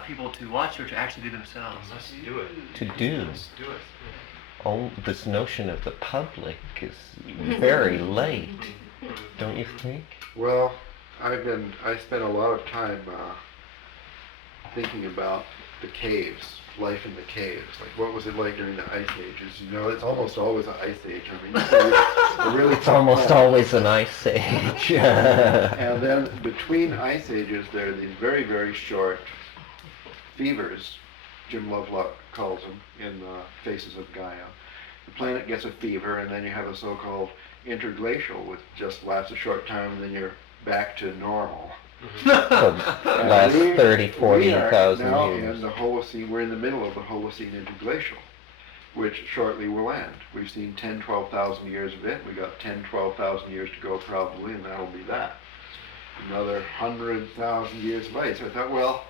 people to watch or to actually do themselves? Let's do it. To do. Let's do it. Oh, this notion of the public is very late, don't you think? Well, I spent a lot of time thinking about the caves, life in the caves. Like, what was it like during the ice ages? You know, it's almost always an ice age. I mean, it really It's almost always an ice age. And then between ice ages, there are these very, very short fevers Jim Lovelock calls them in Faces of Gaia. The planet gets a fever, and then you have a so-called interglacial, which just lasts a short time, and then you're back to normal. So last 30, 40,000 now years. in the Holocene. We're in the middle of the Holocene interglacial, which shortly will end. We've seen 10, 12,000 years of it. We got 10, 12,000 years to go probably, and that'll be that. Another 100,000 years of ice. I thought, well,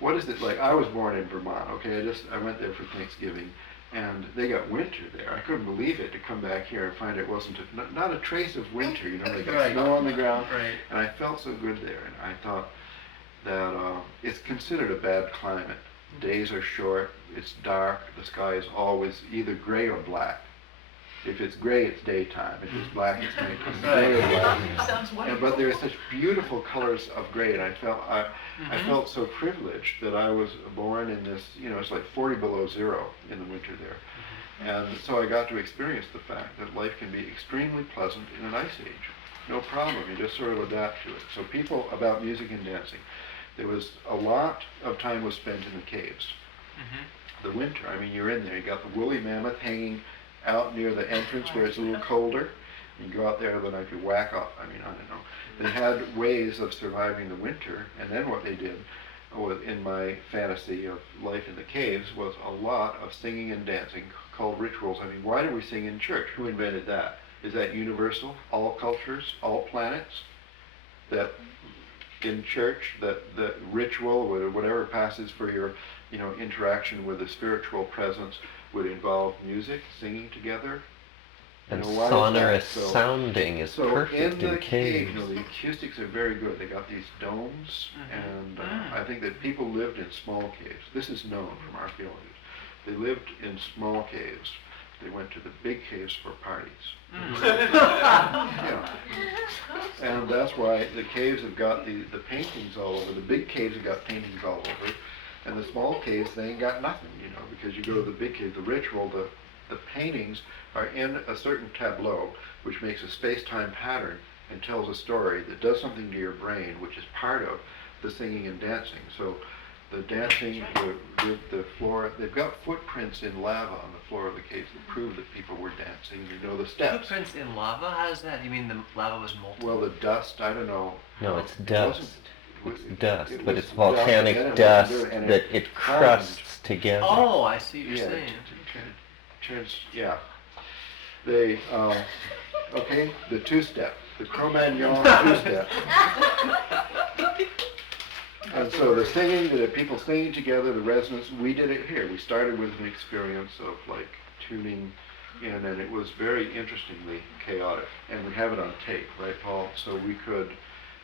what is it like? I was born in Vermont, okay? I went there for Thanksgiving, and they got winter there. I couldn't believe it to come back here and find it wasn't not a trace of winter. You know, they got Right. snow on the ground, Right. and I felt so good there. And I thought that it's considered a bad climate. Days are short. It's dark. The sky is always either gray or black. If it's gray, it's daytime. If it's black, it's nighttime. Gray or black. Sounds wonderful. But there are such beautiful colors of gray, and I felt so privileged that I was born in this. You know, it's like 40 below zero in the winter there, and so I got to experience the fact that life can be extremely pleasant in an ice age. No problem. You just sort of adapt to it. So people about music and dancing, there was a lot of time was spent in the caves. The winter. I mean, you're in there. You got the woolly mammoth hanging out near the entrance where it's a little colder. You go out there, then I could whack off. I mean, I don't know. They had ways of surviving the winter, and then what they did in my fantasy of life in the caves was a lot of singing and dancing called rituals. I mean, why do we sing in church? Who invented that? Is that universal? All cultures, all planets? That in church, that the ritual, or whatever passes for your, interaction with a spiritual presence, would involve music, singing together. And why is that? sonorous So- sounding is So perfect in the in cave, caves. the acoustics are very good. They got these domes, and I think that people lived in small caves. This is known from archaeologists. They lived in small caves. They went to the big caves for parties. Yeah. And that's why the caves have got the paintings all over. The big caves have got paintings all over. And the small caves, they ain't got nothing, because you go to the big cave, the ritual, the paintings are in a certain tableau, which makes a space-time pattern and tells a story that does something to your brain, which is part of the singing and dancing. So the dancing, the floor, they've got footprints in lava on the floor of the caves that prove that people were dancing. The steps. Footprints in lava? How does that? You mean the lava was molten? Well, the dust, I don't know. No, it's It dust. wasn't- It's dust, it but was it's volcanic and it dust wasn't dirt, and that it crusts together. Oh, I see what you're Yeah, saying. yeah. They, okay, the two-step, the Cro-Magnon two-step. And so the singing, the people singing together, the resonance, we did it here. We started with an experience of tuning in, and it was very interestingly chaotic. And we have it on tape, right, Paul? So we could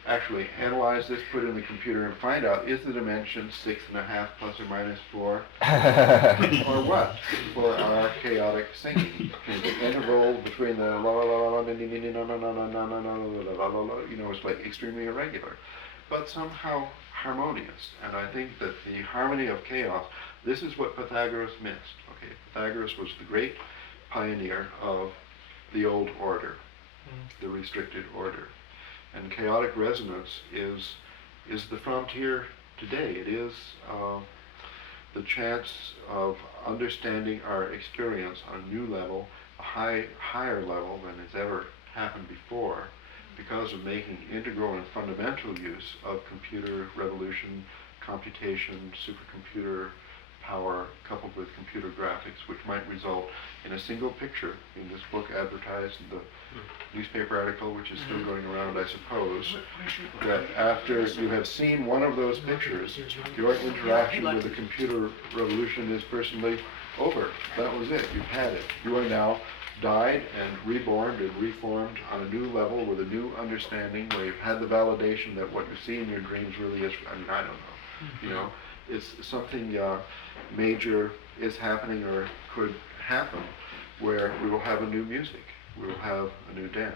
actually analyze this, put it in the computer, and find out, is the dimension 6.5 plus or minus 4, or what, for our chaotic singing? Okay, the interval between the la la la la, it's like extremely irregular, but somehow harmonious. And I think that the harmony of chaos, this is what Pythagoras missed. Okay, Pythagoras was the great pioneer of the old order, the restricted order. And chaotic resonance is the frontier today. It is the chance of understanding our experience on a new level, a higher level than has ever happened before, because of making integral and fundamental use of computer revolution, computation, supercomputer power coupled with computer graphics, which might result in a single picture in this book advertised in the newspaper article, which is still going around, I suppose, that after you have seen one of those pictures, your interaction with the computer revolution is personally over. That was it. You've had it. You are now died and reborn and reformed on a new level with a new understanding where you've had the validation that what you see in your dreams really is, I don't know, it's something major is happening or could happen where we will have a new music, we will have a new dance.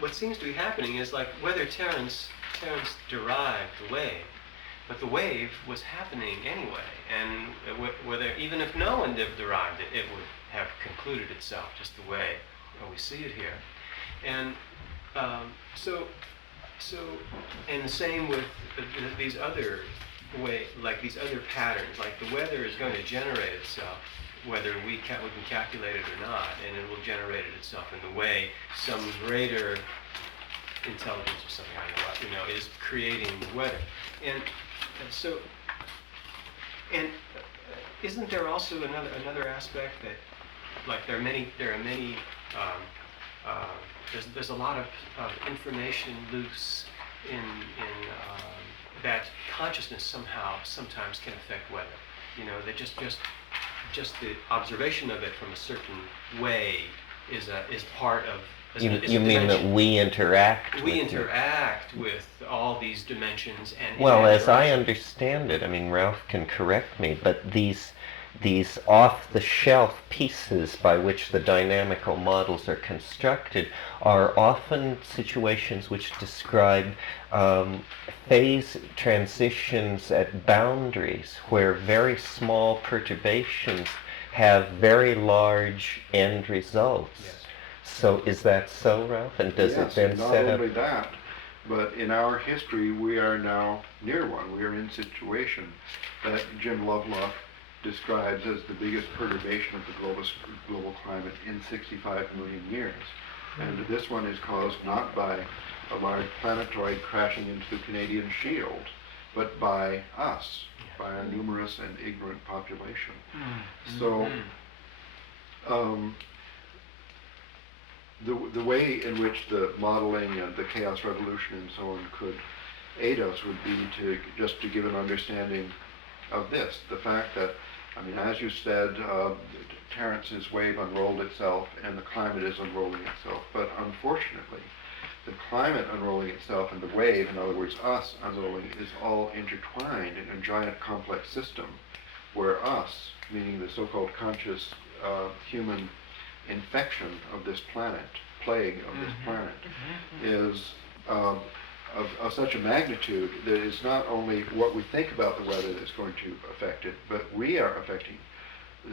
What seems to be happening is whether Terence derived the wave, but the wave was happening anyway, and whether even if no one derived it would have concluded itself just the way we see it here. And So, and the same with these other these other patterns, like the weather is going to generate itself, whether we can calculate it or not, and it will generate it itself in the way some greater intelligence or something like that, is creating the weather. And so, and isn't there also another aspect that, like there are many there's a lot of information loose in that consciousness sometimes can affect weather. That just the observation of it from a certain way is part of. You mean that we interact We with interact with all these dimensions and. Well, as I understand it, I mean, Ralph can correct me, but these off-the-shelf pieces by which the dynamical models are constructed are often situations which describe phase transitions at boundaries where very small perturbations have very large end results. Yes. So is that so, Ralph? And does it then not set up... only that, but in our history we are now near one. We are in a situation that Jim Lovelock describes as the biggest perturbation of the global climate in 65 million years. And this one is caused not by a large planetoid crashing into the Canadian Shield, but by us, by a numerous and ignorant population. So the way in which the modeling and the chaos revolution and so on could aid us would be to give an understanding of this, the fact that, I mean, as you said, Terence's wave unrolled itself and the climate is unrolling itself, but unfortunately the climate unrolling itself and the wave, in other words us unrolling, is all intertwined in a giant complex system where us, meaning the so-called conscious human infection of this planet, plague of this planet, is of such a magnitude that it's not only what we think about the weather that's going to affect it, but we are affecting.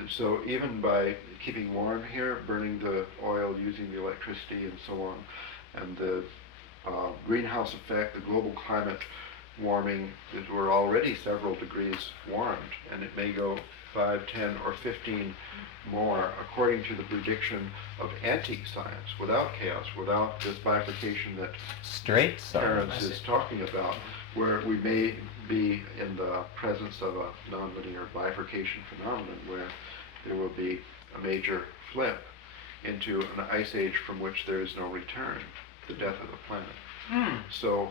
So even by keeping warm here, burning the oil, using the electricity and so on, and the greenhouse effect, the global climate warming, that we're already several degrees warmed, and it may go 5, 10, or 15 more, according to the prediction of anti-science, without chaos, without this bifurcation that straight Terence is talking about, where we may be in the presence of a nonlinear bifurcation phenomenon where there will be a major flip into an ice age from which there is no return, the death of the planet. So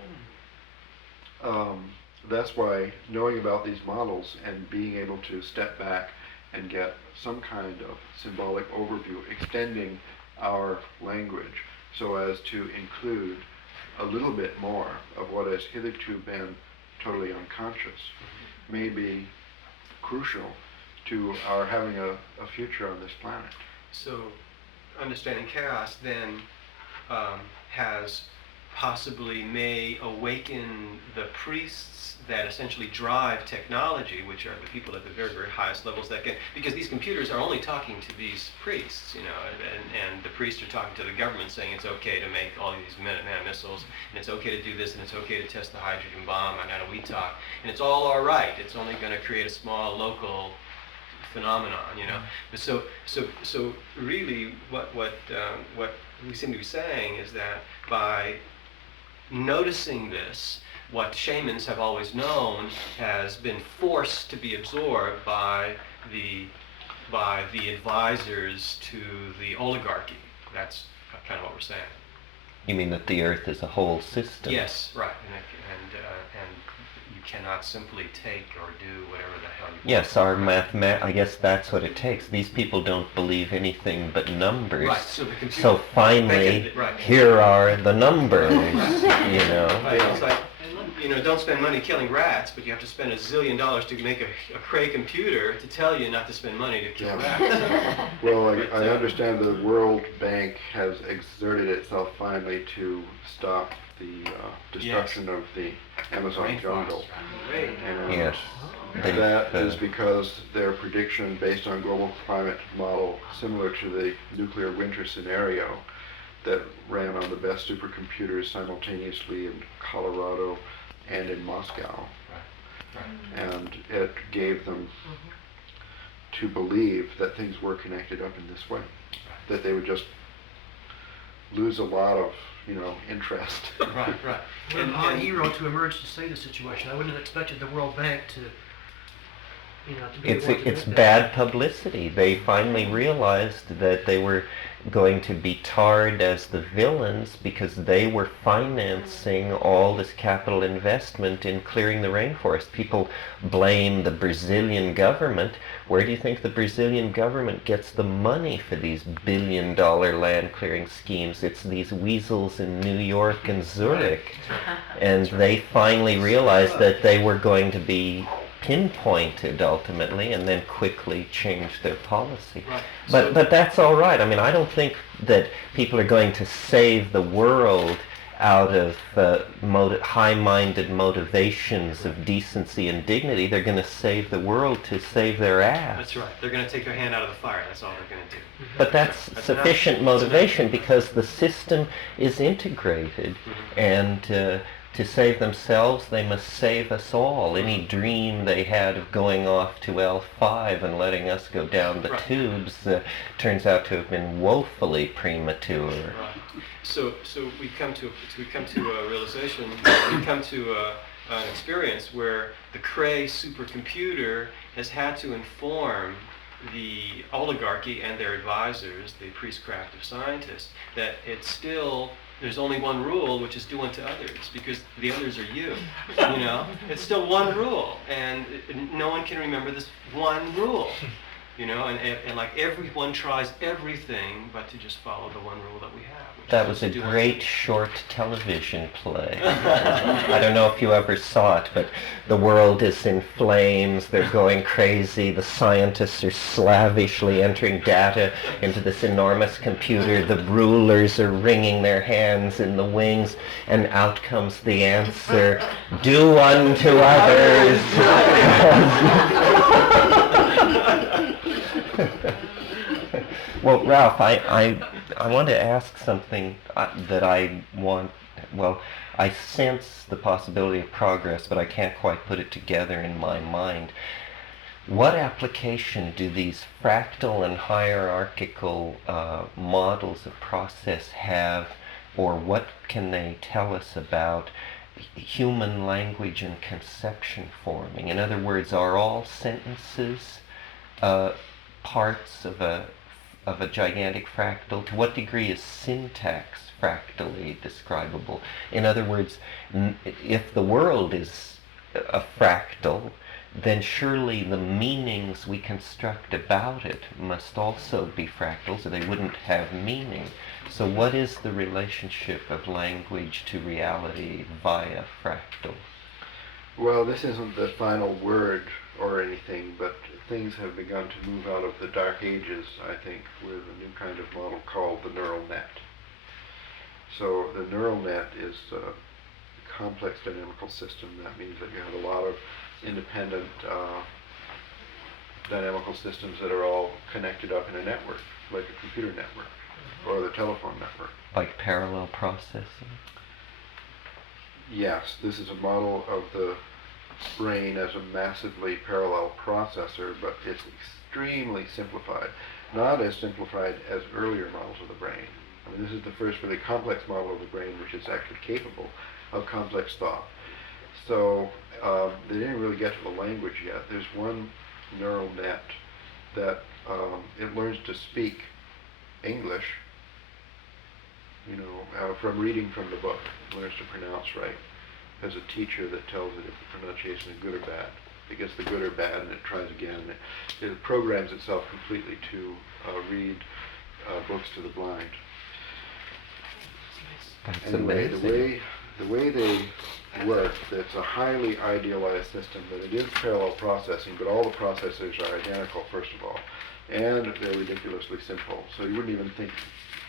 that's why knowing about these models and being able to step back and get some kind of symbolic overview, extending our language so as to include a little bit more of what has hitherto been totally unconscious, may be crucial to our having a future on this planet. So, understanding chaos then may awaken the priests that essentially drive technology, which are the people at the very, very highest levels that can, because these computers are only talking to these priests, and the priests are talking to the government saying it's okay to make all these Minuteman missiles, and it's okay to do this, and it's okay to test the hydrogen bomb on Anahuac, and it's all right. It's only going to create a small local phenomenon, But so really, what we seem to be saying is that by noticing this, what shamans have always known has been forced to be absorbed by the advisors to the oligarchy. That's kind of what we're saying. You mean that the Earth is a whole system? Yes, right, and you cannot simply take or do whatever the hell you want. Yes, I guess that's what it takes. These people don't believe anything but numbers. Right, so the computer. So finally, here are the numbers, Right, it's like, don't spend money killing rats, but you have to spend $1 zillion to make a Cray computer to tell you not to spend money to kill rats. Well, I understand the World Bank has exerted itself finally to stop the destruction of the Amazon jungle. And yes. that is because their prediction based on global climate model, similar to the nuclear winter scenario, that ran on the best supercomputers simultaneously in Colorado and in Moscow. And it gave them to believe that things were connected up in this way, that they would just lose a lot of, interest. Right. What a hero to emerge to save the situation. I wouldn't have expected the World Bank to, to be the one to It's do that. bad publicity. They finally realized that they were going to be tarred as the villains because they were financing all this capital investment in clearing the rainforest. People blame the Brazilian government. Where do you think the Brazilian government gets the money for these billion-dollar land clearing schemes? It's these weasels in New York and Zurich. And they finally realized that they were going to be pinpointed ultimately, and then quickly changed their policy. Right. But that's all right. I mean, I don't think that people are going to save the world out of high-minded motivations of decency and dignity. They're going to save the world to save their ass. That's right. They're going to take their hand out of the fire. That's all they're going to do. But that's sufficient motivation because the system is integrated, and to save themselves, they must save us all. Any dream they had of going off to L5 and letting us go down the tubes turns out to have been woefully premature. Right. So we come to a realization. We come to an experience where the Cray supercomputer has had to inform the oligarchy and their advisors, the priestcraft of scientists, that it's still. There's only one rule, which is do unto others, because the others are you. It's still one rule, and no one can remember this one rule. And like everyone tries everything, but to just follow the one rule that we have. That was a great short television play. I don't know if you ever saw it, but the world is in flames, they're going crazy, the scientists are slavishly entering data into this enormous computer, the rulers are wringing their hands in the wings, and out comes the answer, do unto others. Well, Ralph, I want to ask something that I sense the possibility of progress, but I can't quite put it together in my mind. What application do these fractal and hierarchical models of process have, or what can they tell us about human language and conception forming? In other words, are all sentences parts of a gigantic fractal? To what degree is syntax fractally describable? In other words, if the world is a fractal, then surely the meanings we construct about it must also be fractals, or they wouldn't have meaning. So what is the relationship of language to reality via fractal? Well, this isn't the final word or anything, but things have begun to move out of the dark ages, I think, with a new kind of model called the neural net. So the neural net is a complex dynamical system. That means that you have a lot of independent dynamical systems that are all connected up in a network, like a computer network or the telephone network. Like parallel processing? Yes, this is a model of the brain as a massively parallel processor, but it's extremely simplified. Not as simplified as earlier models of the brain. I mean, this is the first really complex model of the brain which is actually capable of complex thought. So they didn't really get to the language yet. There's one neural net that it learns to speak English, from reading from the book. It learns to pronounce right. Has a teacher that tells it if the pronunciation is good or bad. It gets the good or bad, and it tries again. And it programs itself completely to read books to the blind. That's anyway, amazing. the way they work, it's a highly idealized system, that it is parallel processing, but all the processors are identical, first of all, and they're ridiculously simple. So you wouldn't even think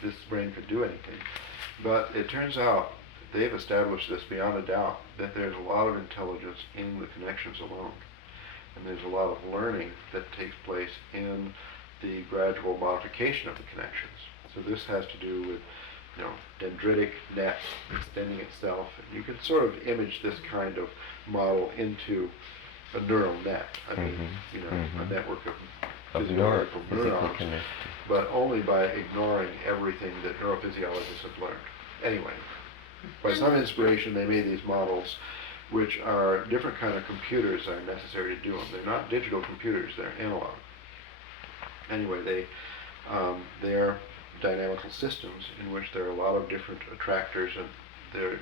this brain could do anything. But it turns out they've established this beyond a doubt, that there's a lot of intelligence in the connections alone. And there's a lot of learning that takes place in the gradual modification of the connections. So this has to do with dendritic net extending itself. And you can sort of image this kind of model into a neural net. I mean, a network of physiological neurons, but only by ignoring everything that neurophysiologists have learned. Anyway, by some inspiration, they made these models, which are different kind of computers that are necessary to do them. They're not digital computers; they're analog. Anyway, they're dynamical systems in which there are a lot of different attractors, and they're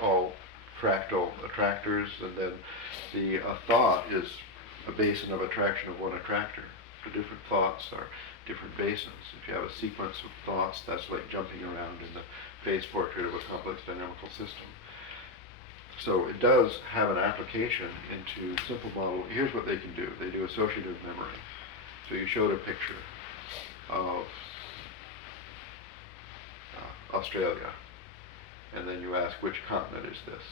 all fractal attractors, and then the thought is a basin of attraction of one attractor. So different thoughts are different basins. If you have a sequence of thoughts, that's like jumping around in the phase portrait of a complex dynamical system. So it does have an application into simple model. Here's what they can do. They do associative memory. So you showed a picture of Australia, and then you ask, which continent is this?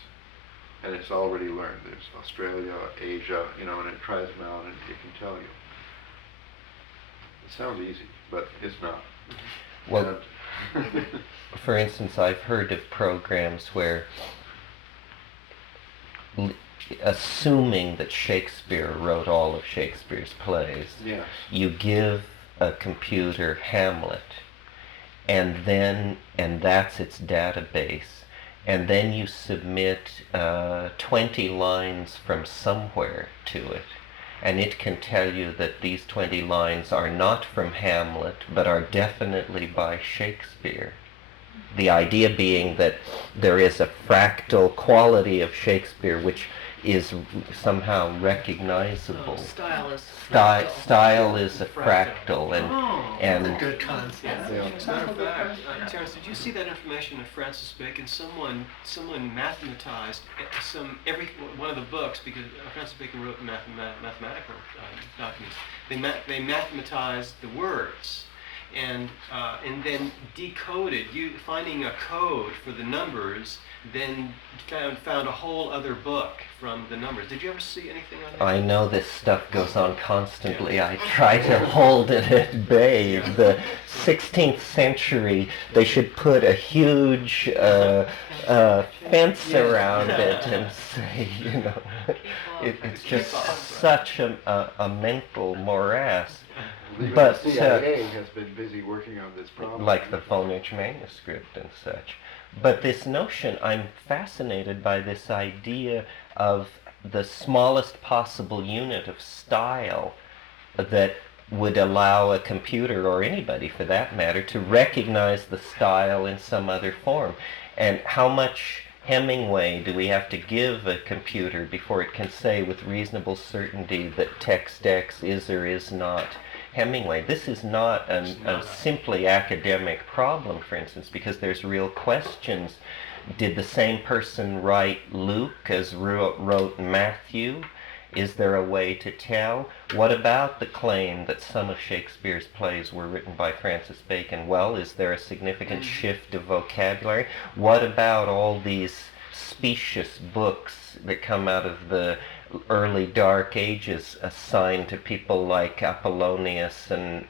And it's already learned. There's Australia, Asia, and it tries them out and it can tell you. It sounds easy, but it's not. Well, for instance, I've heard of programs where, assuming that Shakespeare wrote all of Shakespeare's plays, yes, you give a computer Hamlet, and that's its database, and then you submit 20 lines from somewhere to it, and it can tell you that these 20 lines are not from Hamlet, but are definitely by Shakespeare. The idea being that there is a fractal quality of Shakespeare which is somehow recognizable. Style is Style is a fractal, and that's a good concept. As a matter of fact, Terence, did you see that information of Francis Bacon? Someone mathematized one of the books, because Francis Bacon wrote mathematical documents. They mathematized the words, and then decoded, finding a code for the numbers, then found a whole other book from the numbers. Did you ever see anything on that? I know this stuff goes on constantly. I try to hold it at bay. The 16th century, they should put a huge fence around it and say, it's just such a mental morass. But the CIA has been busy working on this problem. Like the Voynich manuscript and such. But this notion, I'm fascinated by this idea of the smallest possible unit of style that would allow a computer, or anybody for that matter, to recognize the style in some other form. And how much Hemingway do we have to give a computer before it can say with reasonable certainty that text X is or is not Hemingway? This is not a simply academic problem, for instance, because there's real questions. Did the same person write Luke as wrote Matthew? Is there a way to tell? What about the claim that some of Shakespeare's plays were written by Francis Bacon? Well, is there a significant shift of vocabulary? What about all these specious books that come out of the early Dark Ages assigned to people like Apollonius and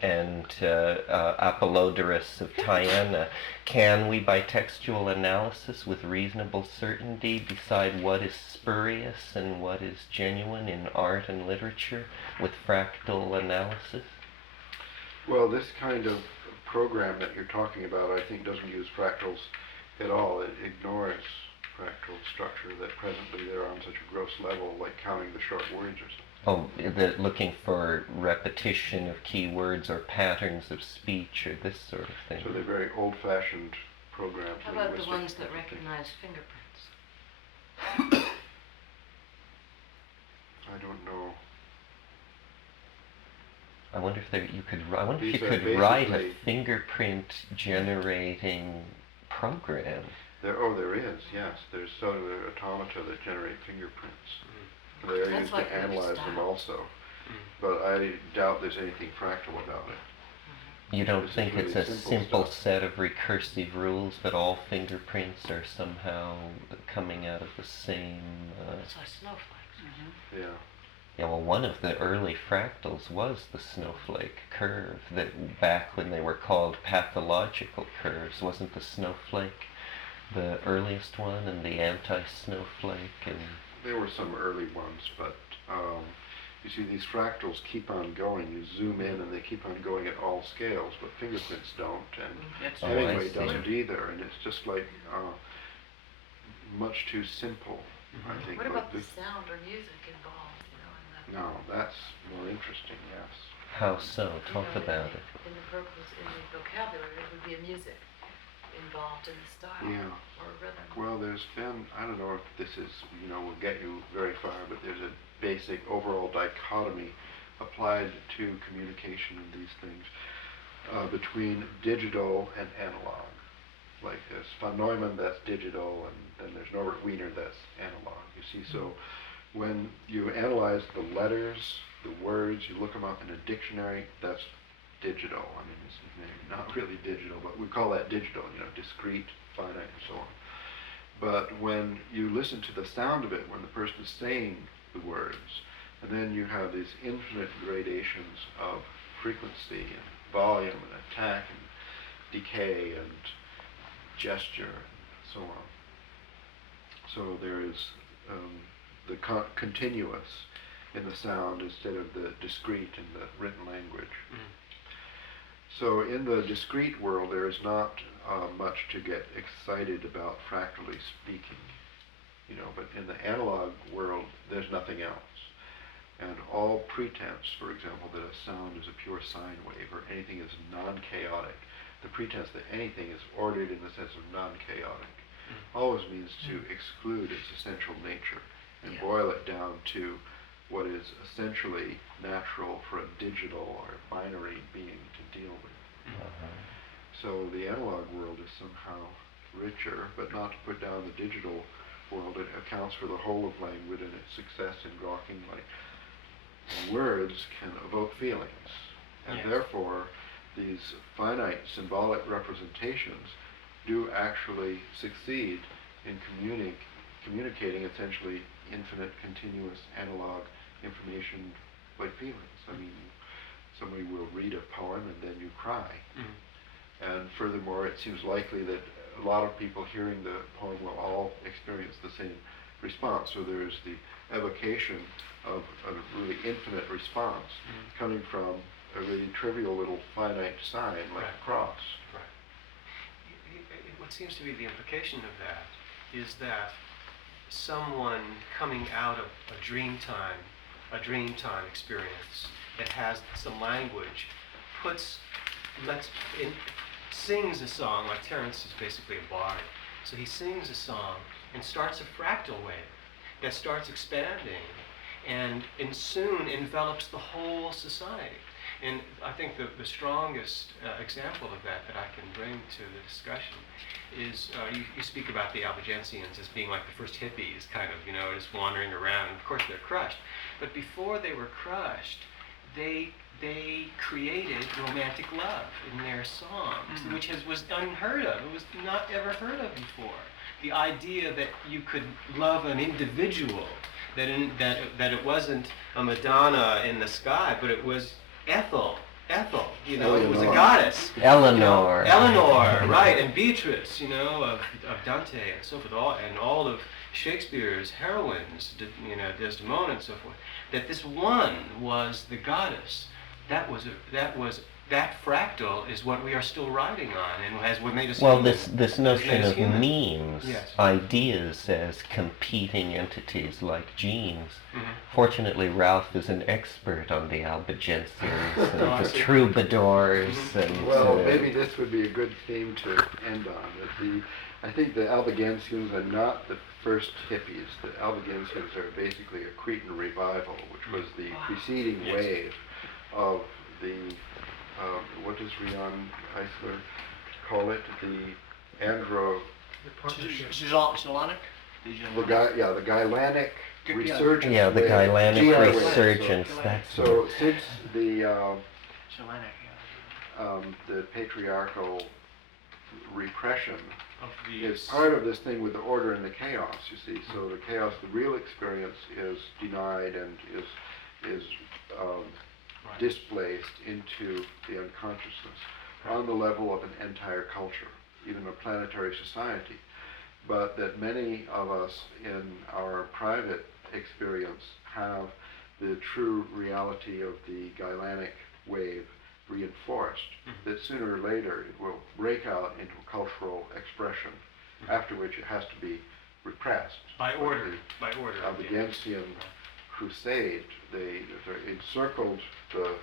Apollodorus of Tyana? Can we, by textual analysis with reasonable certainty, decide what is spurious and what is genuine in art and literature with fractal analysis? Well, this kind of program that you're talking about, I think, doesn't use fractals at all. It ignores fractal structure that presently they're on such a gross level, like counting the short words or something. Oh, looking for repetition of keywords or patterns of speech or this sort of thing. So they're very old-fashioned programs. How about the ones that recognize fingerprints? I don't know. I wonder if you could These are could write a basically- fingerprint generating program. There is, yes. There's cellular automata that generate fingerprints. They are That's used like to analyze them style. also. But I doubt there's anything fractal about it. You don't This is think it's really a simple simple stuff. set of recursive rules, but all fingerprints are somehow coming out of the same... It's like snowflakes. Yeah. Yeah, well, one of the early fractals was the snowflake curve, that back when they were called pathological curves. Wasn't the snowflake the earliest one, and the anti-snowflake? And There were some early ones, but you see these fractals keep on going. You zoom in and they keep on going at all scales, but fingerprints don't, and That's Oh, I Hemingway see. doesn't either, and it's just like much too simple, I think. What like about the this. sound or music involved, you know, in the, No, that's more interesting, yes. how so? Talk you know, about it. in the vocabulary, it would be a music involved in the style Yeah. or rhythm. Well, there's been, I don't know if this is, will get you very far, but there's a basic overall dichotomy applied to communication in these things between digital and analog. Like there's von Neumann, that's digital, and then there's Norbert Wiener, that's analog. You see, so when you analyze the letters, the words, you look them up in a dictionary, that's digital. I mean, it's maybe not really digital, but we call that digital, discrete, finite, and so on. But when you listen to the sound of it, when the person is saying the words, and then you have these infinite gradations of frequency and volume and attack and decay and gesture and so on. So there is the continuous in the sound instead of the discrete in the written language. So in the discrete world, there is not much to get excited about fractally speaking, but in the analog world, there's nothing else. And all pretense, for example, that a sound is a pure sine wave or anything is non-chaotic, the pretense that anything is ordered in the sense of non-chaotic, always means to exclude its essential nature and boil it down to what is essentially natural for a digital or binary being to deal with. So the analog world is somehow richer, but not to put down the digital world. It accounts for the whole of language and its success in gawking like words can evoke feelings. And therefore, these finite symbolic representations do actually succeed in communicating essentially infinite, continuous, analog information like feelings. I mean, somebody will read a poem and then you cry. And furthermore, it seems likely that a lot of people hearing the poem will all experience the same response. So there is the evocation of a really infinite response coming from a really trivial little finite sign like a cross. What seems to be the implication of that is that someone coming out of a dreamtime experience that has some language, sings a song, like Terence is basically a bard. So he sings a song and starts a fractal wave that starts expanding and soon envelops the whole society. And I think the strongest example of that I can bring to the discussion is you speak about the Albigensians as being like the first hippies, kind of, just wandering around. And of course they're crushed. But before they were crushed, they created romantic love in their songs, which was unheard of. It was not ever heard of before. The idea that you could love an individual, that it wasn't a Madonna in the sky, but it was Ethel, it was a goddess. Eleanor. Eleanor, right, and Beatrice, of Dante and so forth, and all of Shakespeare's heroines, Desdemona and so forth, that this one was the goddess. That fractal is what we are still riding on, and has what made us human. This notion of human. memes, ideas as competing entities like genes. Fortunately, Ralph is an expert on the Albigensians and the troubadours. And well, maybe this would be a good theme to end on. I think the Albigensians are not the first hippies. The Albigensians are basically a Cretan revival, which was the preceding wave of the, what does Rion Eisler call it? The andro... Shalonic? The Gailanic resurgence. Yeah, the wave, Gailanic GI wave. resurgence. So since the Shalonic, the patriarchal repression Of is part of this thing with the order and the chaos, you see. So the chaos, the real experience is denied and is is Right. displaced into the unconsciousness on the level of an entire culture, even a planetary society. But that many of us in our private experience have the true reality of the Gailanic wave reinforced, that sooner or later it will break out into a cultural expression, after which it has to be repressed. By order. By order. Albigensian crusade, they encircled the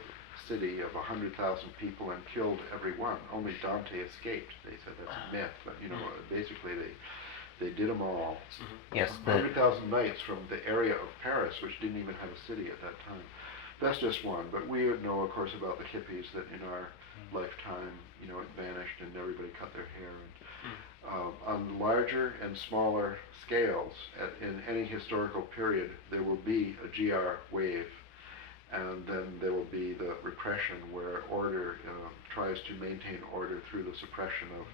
city of 100,000 people and killed everyone. Only Dante escaped. They said that's a myth, but basically they did them all. Yes, 100,000 knights from the area of Paris, which didn't even have a city at that time. That's just one, but we know, of course, about the hippies, that in our lifetime, it vanished and everybody cut their hair. And, on larger and smaller scales, in any historical period, there will be a GR wave, and then there will be the repression where order tries to maintain order through the suppression of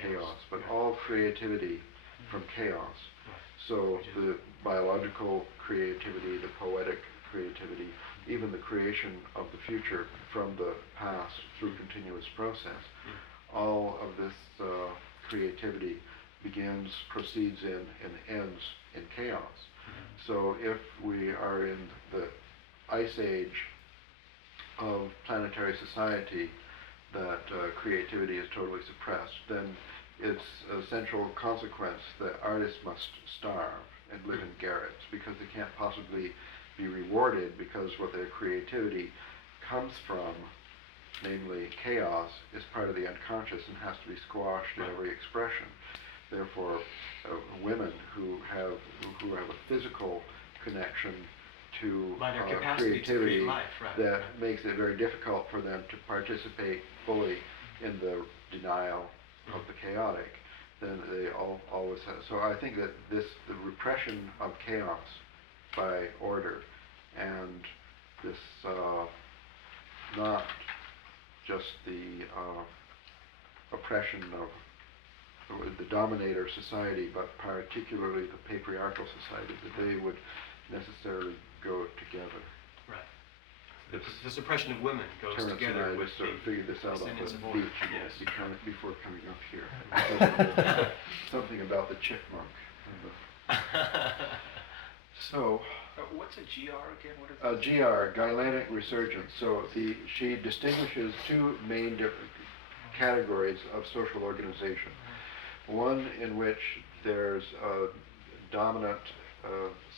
chaos, but all creativity from chaos. So the biological creativity, the poetic creativity, even the creation of the future from the past through continuous process, all of this creativity begins, proceeds in, and ends in chaos. So if we are in the ice age of planetary society, that creativity is totally suppressed, then it's a central consequence that artists must starve and live in garrets, because they can't possibly be rewarded, because what their creativity comes from, namely chaos, is part of the unconscious and has to be squashed in every expression. Therefore, women who have a physical connection to By their capacity to creativity, create life, right, that right. makes it very difficult for them to participate fully in the denial of the chaotic, then they always have. So I think that the repression of chaos by order, and this not just the oppression of the dominator society, but particularly the patriarchal society, that they would necessarily go together. Right. The suppression of women goes Terence together and I with just sort of figured this out on ascendance the of order. beach Yes. before coming up here. Something about the chipmunk. So, what's a GR again? What is GR, Gailanic resurgence. So she distinguishes two main different categories of social organization. One in which there's a dominant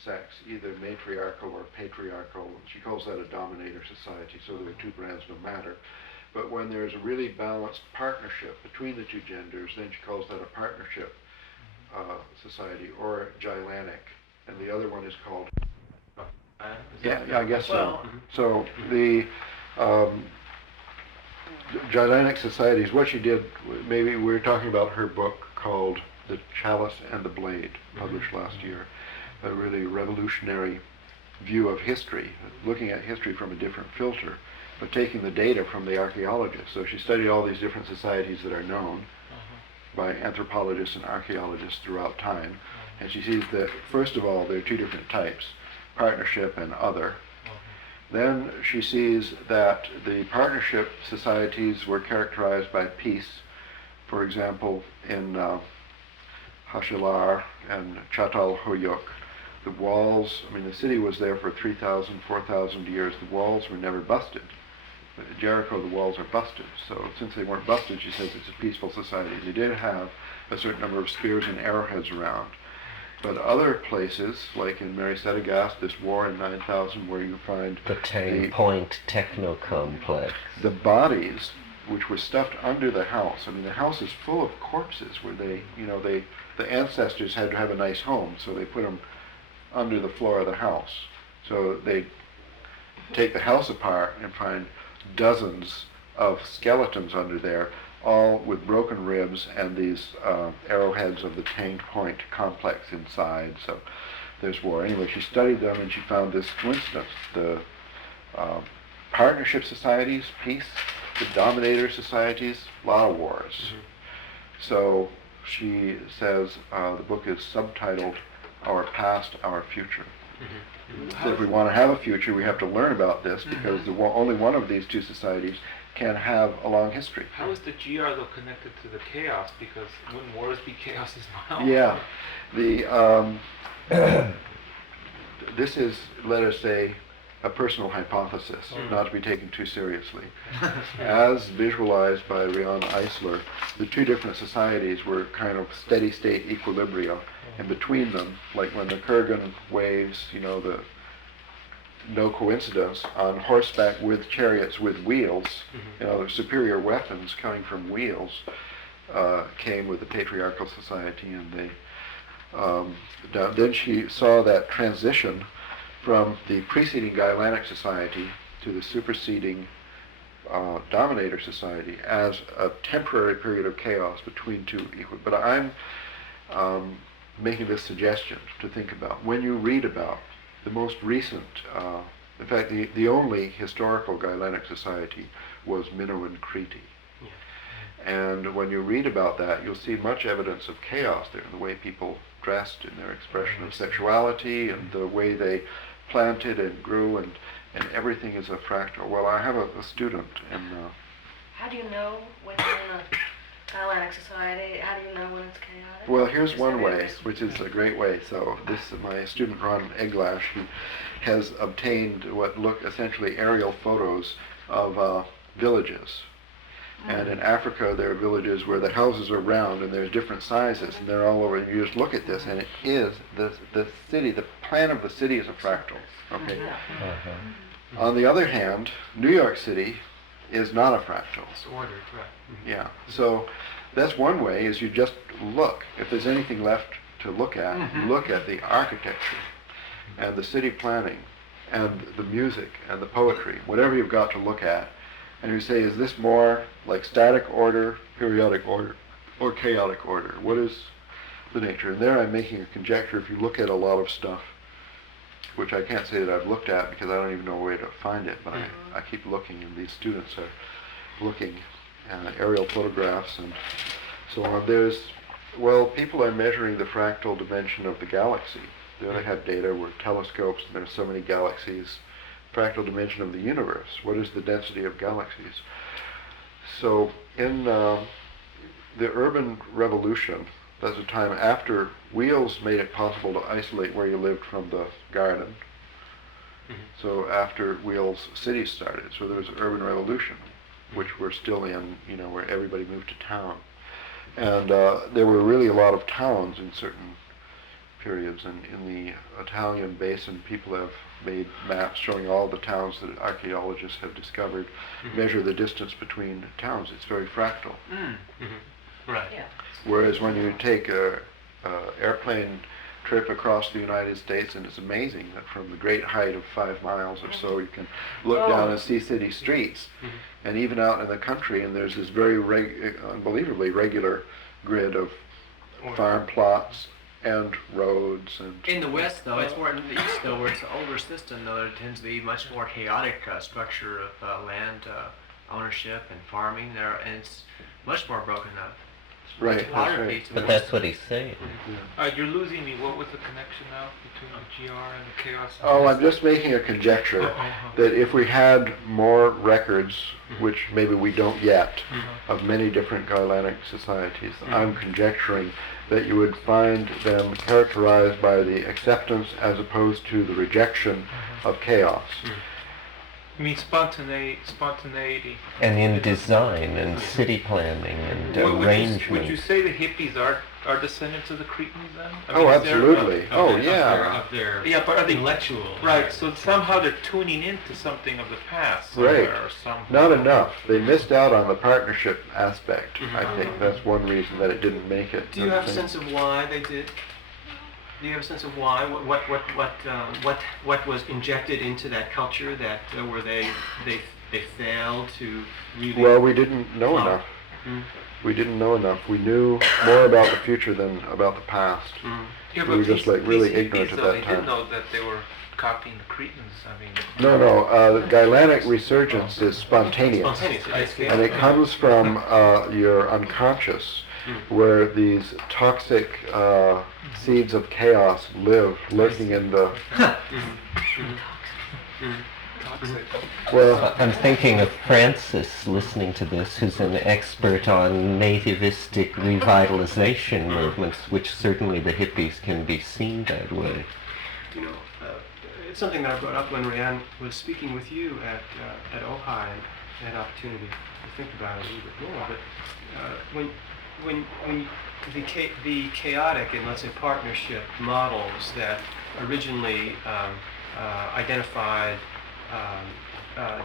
sex, either matriarchal or patriarchal. She calls that a dominator society, so there are two brands no matter. But when there's a really balanced partnership between the two genders, then she calls that a partnership society, or Gailanic. And the other one is called... Yeah, I guess so. So the Gailanic societies, what she did, maybe we were talking about her book called The Chalice and the Blade, published last year. A really revolutionary view of history, looking at history from a different filter, but taking the data from the archaeologists. So she studied all these different societies that are known by anthropologists and archaeologists throughout time, and she sees that, first of all, there are two different types, partnership and other. Then she sees that the partnership societies were characterized by peace. For example, in Hashilar and Çatalhöyük, the walls, the city was there for 3,000, 4,000 years. The walls were never busted. At Jericho, the walls are busted. So since they weren't busted, she says it's a peaceful society. They did have a certain number of spears and arrowheads around. But other places, like in Mary Sedagast, this war in 9,000, where you find the Tang Point Techno-Complex. The bodies, which were stuffed under the house. The house is full of corpses where the ancestors had to have a nice home, so they put them under the floor of the house. So they take the house apart and find dozens of skeletons under there, all with broken ribs and these arrowheads of the Tang Point complex inside. So there's war. Anyway, she studied them and she found this coincidence. The partnership societies, peace. The dominator societies, a lot of wars. So she says the book is subtitled Our Past, Our Future. So if we want to have a future, we have to learn about this, because only one of these two societies can have a long history. How is the GR though connected to the chaos? Because wouldn't wars be chaos as well? Yeah, this is, let us say, a personal hypothesis, not to be taken too seriously. As visualized by Rion Eisler, the two different societies were kind of steady state equilibria, and between them, like when the Kurgan waves, the no coincidence, on horseback with chariots with wheels, the superior weapons coming from wheels came with the patriarchal society, and they then she saw that transition from the preceding Gaelanic society to the superseding dominator society as a temporary period of chaos between two equal. But I'm making this suggestion to think about. When you read about the most recent, in fact, the only historical Gaelanic society was Minoan Crete. And when you read about that, you'll see much evidence of chaos there, in the way people dressed, in their expression of sexuality, and the way they planted and grew, and everything is a fractal. Well, I have a student, and How do you know when you're in a Gaelanic society? How do you know when it's chaotic? well, here's Is one there way, which is a great way. So this, my student Ron Eglash, he has obtained what look essentially aerial photos of villages. And in Africa, there are villages where the houses are round and there's different sizes, and they're all over. And you just look at this, and it is the city. The plan of the city is a fractal. Okay. On the other hand, New York City is not a fractal. It's ordered, right. Yeah. So that's one way, is you just look. If there's anything left to look at, look at the architecture and the city planning and the music and the poetry, whatever you've got to look at. And you say, is this more like static order, periodic order, or chaotic order? What is the nature? And there I'm making a conjecture. If you look at a lot of stuff, which I can't say that I've looked at because I don't even know a way to find it, but I keep looking, and these students are looking at aerial photographs and so on. People are measuring the fractal dimension of the galaxy. They have data where telescopes, and there's so many galaxies. Fractal dimension of the universe. What is the density of galaxies? So in the urban revolution, that's a time after wheels made it possible to isolate where you lived from the garden. So after wheels, cities started. So there was an urban revolution, which we're still in, where everybody moved to town. And there were really a lot of towns in certain periods. And in the Italian basin, people have made maps showing all the towns that archaeologists have discovered, measure the distance between towns. It's very fractal. Right. Yeah. Whereas when you take a airplane trip across the United States, and it's amazing that from the great height of 5 miles or so, you can look down and see city streets. And even out in the country, and there's this very unbelievably regular grid of farm plots and roads. And in the West, though, it's more in the East, though, where it's an older system, though, there tends to be much more chaotic structure of land ownership and farming there, and it's much more broken up. Right, that's Topography right. to But the that's what he's saying. You're losing me. What was the connection now between the GR and the chaos? Oh, I'm just making a conjecture that if we had more records, which maybe we don't yet, of many different Gaelanic societies, I'm conjecturing that you would find them characterized by the acceptance as opposed to the rejection of chaos. I mean spontaneity. And in design and city planning and arrangement. Would you say the hippies are descendants of the Cretans then? Oh, absolutely. Yeah, but are they intellectual? Right, so somehow they're tuning into something of the past. Right. Or somewhere. Not enough. They missed out on the partnership aspect. I think that's one reason that it didn't make it. Do you have a sense of why they did? Do you have a sense of why? What was injected into that culture that where they failed to really? Well, we didn't know enough. We didn't know enough. We knew more about the future than about the past. Yeah, We were just like really these ignorant hippies, at though, that they didn't time. know that they were copying the Cretans. I mean. No. The Gaelanic resurgence is spontaneous. Spontaneous. And it comes from your unconscious. where these toxic seeds of chaos live, lurking in the. Toxic. Well, I'm thinking of Francis listening to this, who's an expert on nativistic revitalization movements, which certainly the hippies can be seen that way. You know, it's something that I brought up when Rhiannon was speaking with you at Ojai, and had opportunity to think about it a little bit more. But when the chaotic and, let's say, partnership models that originally identified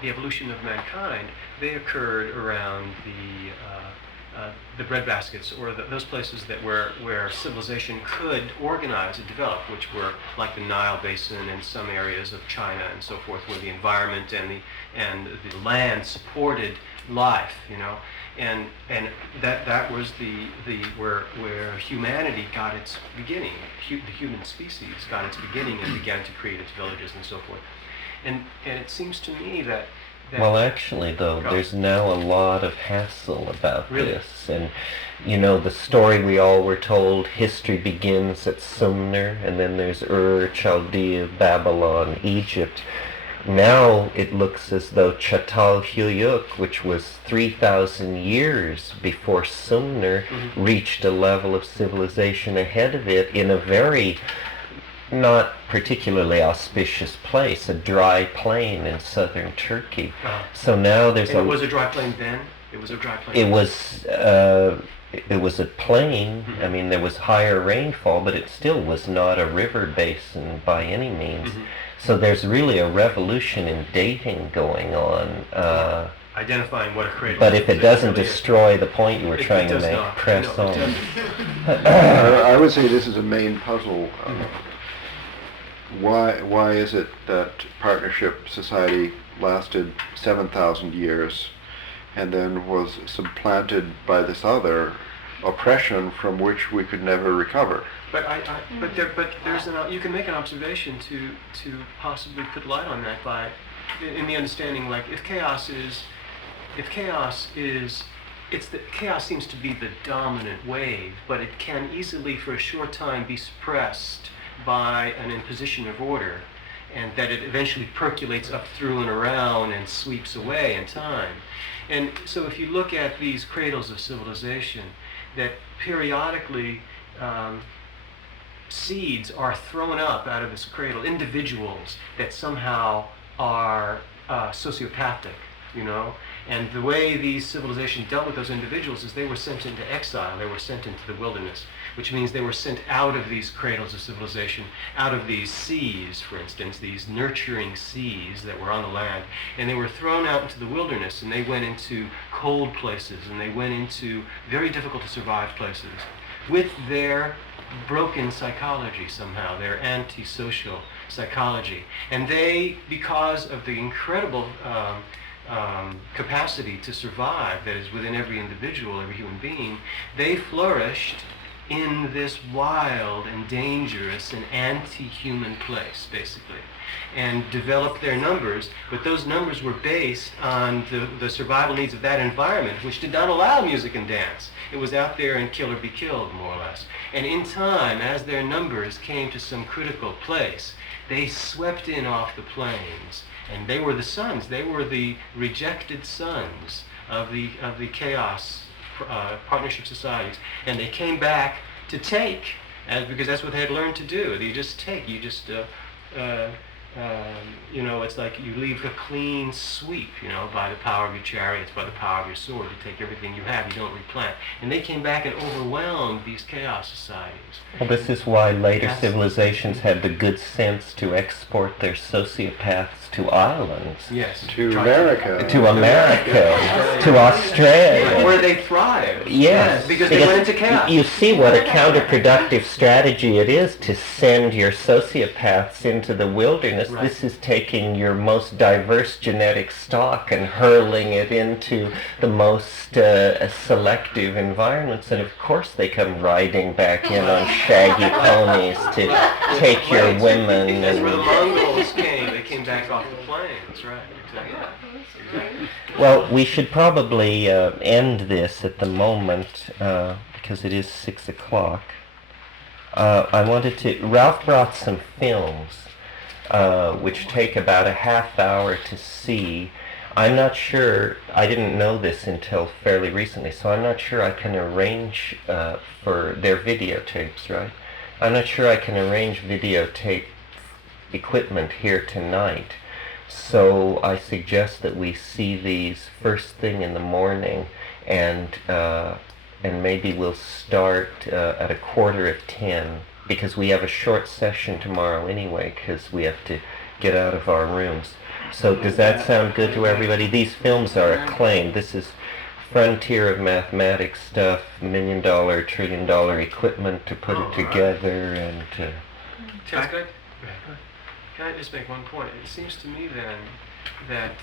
the evolution of mankind, they occurred around the breadbaskets, or those places that where civilization could organize and develop, which were like the Nile Basin and some areas of China and so forth, where the environment and the land supported life, you know, and that was where humanity got its beginning. The human species got its beginning and began to create its villages and so forth. And it seems to me that well, actually, though, there's now a lot of hassle about this. And, you know, the story we all were told, history begins at Sumner, and then there's Ur, Chaldea, Babylon, Egypt. Now it looks as though Çatalhöyük, which was 3,000 years before Sumner, reached a level of civilization ahead of it in a very not particularly auspicious place, a dry plain in southern Turkey. So now there's and it was a dry plain then? It was a dry plain? It was a plain. I mean, there was higher rainfall, but it still was not a river basin by any means. So there's really a revolution in dating going on. Identifying what a cradle but if it doesn't really destroy the point you were trying to make, not. press on. I would say this is a main puzzle. Why is it that partnership society lasted 7,000 years and then was supplanted by this other oppression from which we could never recover? But there's you can make an observation to possibly put light on that by in the understanding, like, chaos seems to be the dominant wave, but it can easily for a short time be suppressed by an imposition of order, and that it eventually percolates up through and around and sweeps away in time. And so if you look at these cradles of civilization, that periodically seeds are thrown up out of this cradle, individuals that somehow are sociopathic, you know, and the way these civilizations dealt with those individuals is they were sent into exile, they were sent into the wilderness, which means they were sent out of these cradles of civilization, out of these seas, for instance, these nurturing seas that were on the land, and they were thrown out into the wilderness, and they went into cold places, and they went into very difficult to survive places with their broken psychology somehow, their antisocial psychology. And they, because of the incredible capacity to survive that is within every individual, every human being, they flourished in this wild and dangerous and anti-human place, basically, and developed their numbers, but those numbers were based on the survival needs of that environment, which did not allow music and dance. It was out there and kill or be killed, more or less. And in time, as their numbers came to some critical place, they swept in off the plains, and they were the sons, they were the rejected sons of the chaos partnership societies, and they came back to take, because that's what they had learned to do. You just take, you just you know, it's like you leave a clean sweep, you know, by the power of your chariots, by the power of your sword. You take everything you have, you don't replant. And they came back and overwhelmed these chaos societies. Well, this is why later civilizations had the good sense to export their sociopaths to islands. Yes. To America. To America. To Australia. Where they thrive. Yes. Because they went into chaos. You see what a counterproductive strategy it is to send your sociopaths into the wilderness. Right. This is taking your most diverse genetic stock and hurling it into the most selective environments. And of course they come riding back in on shaggy ponies to take your women. That's where the Mongols came. They came back off the plains, right? Exactly. Well, we should probably end this at the moment because it is 6 o'clock. Ralph brought some films, which take about a half hour to see. I'm not sure, I didn't know this until fairly recently, so I'm not sure I can arrange for their videotapes, right? I'm not sure I can arrange videotape equipment here tonight. So I suggest that we see these first thing in the morning, and maybe we'll start at 9:45, because we have a short session tomorrow anyway, because we have to get out of our rooms. So does that sound good to everybody? These films are acclaimed. This is frontier of mathematics stuff, $1 million, $1 trillion equipment to put it together, and Terence, can I just make one point? It seems to me then that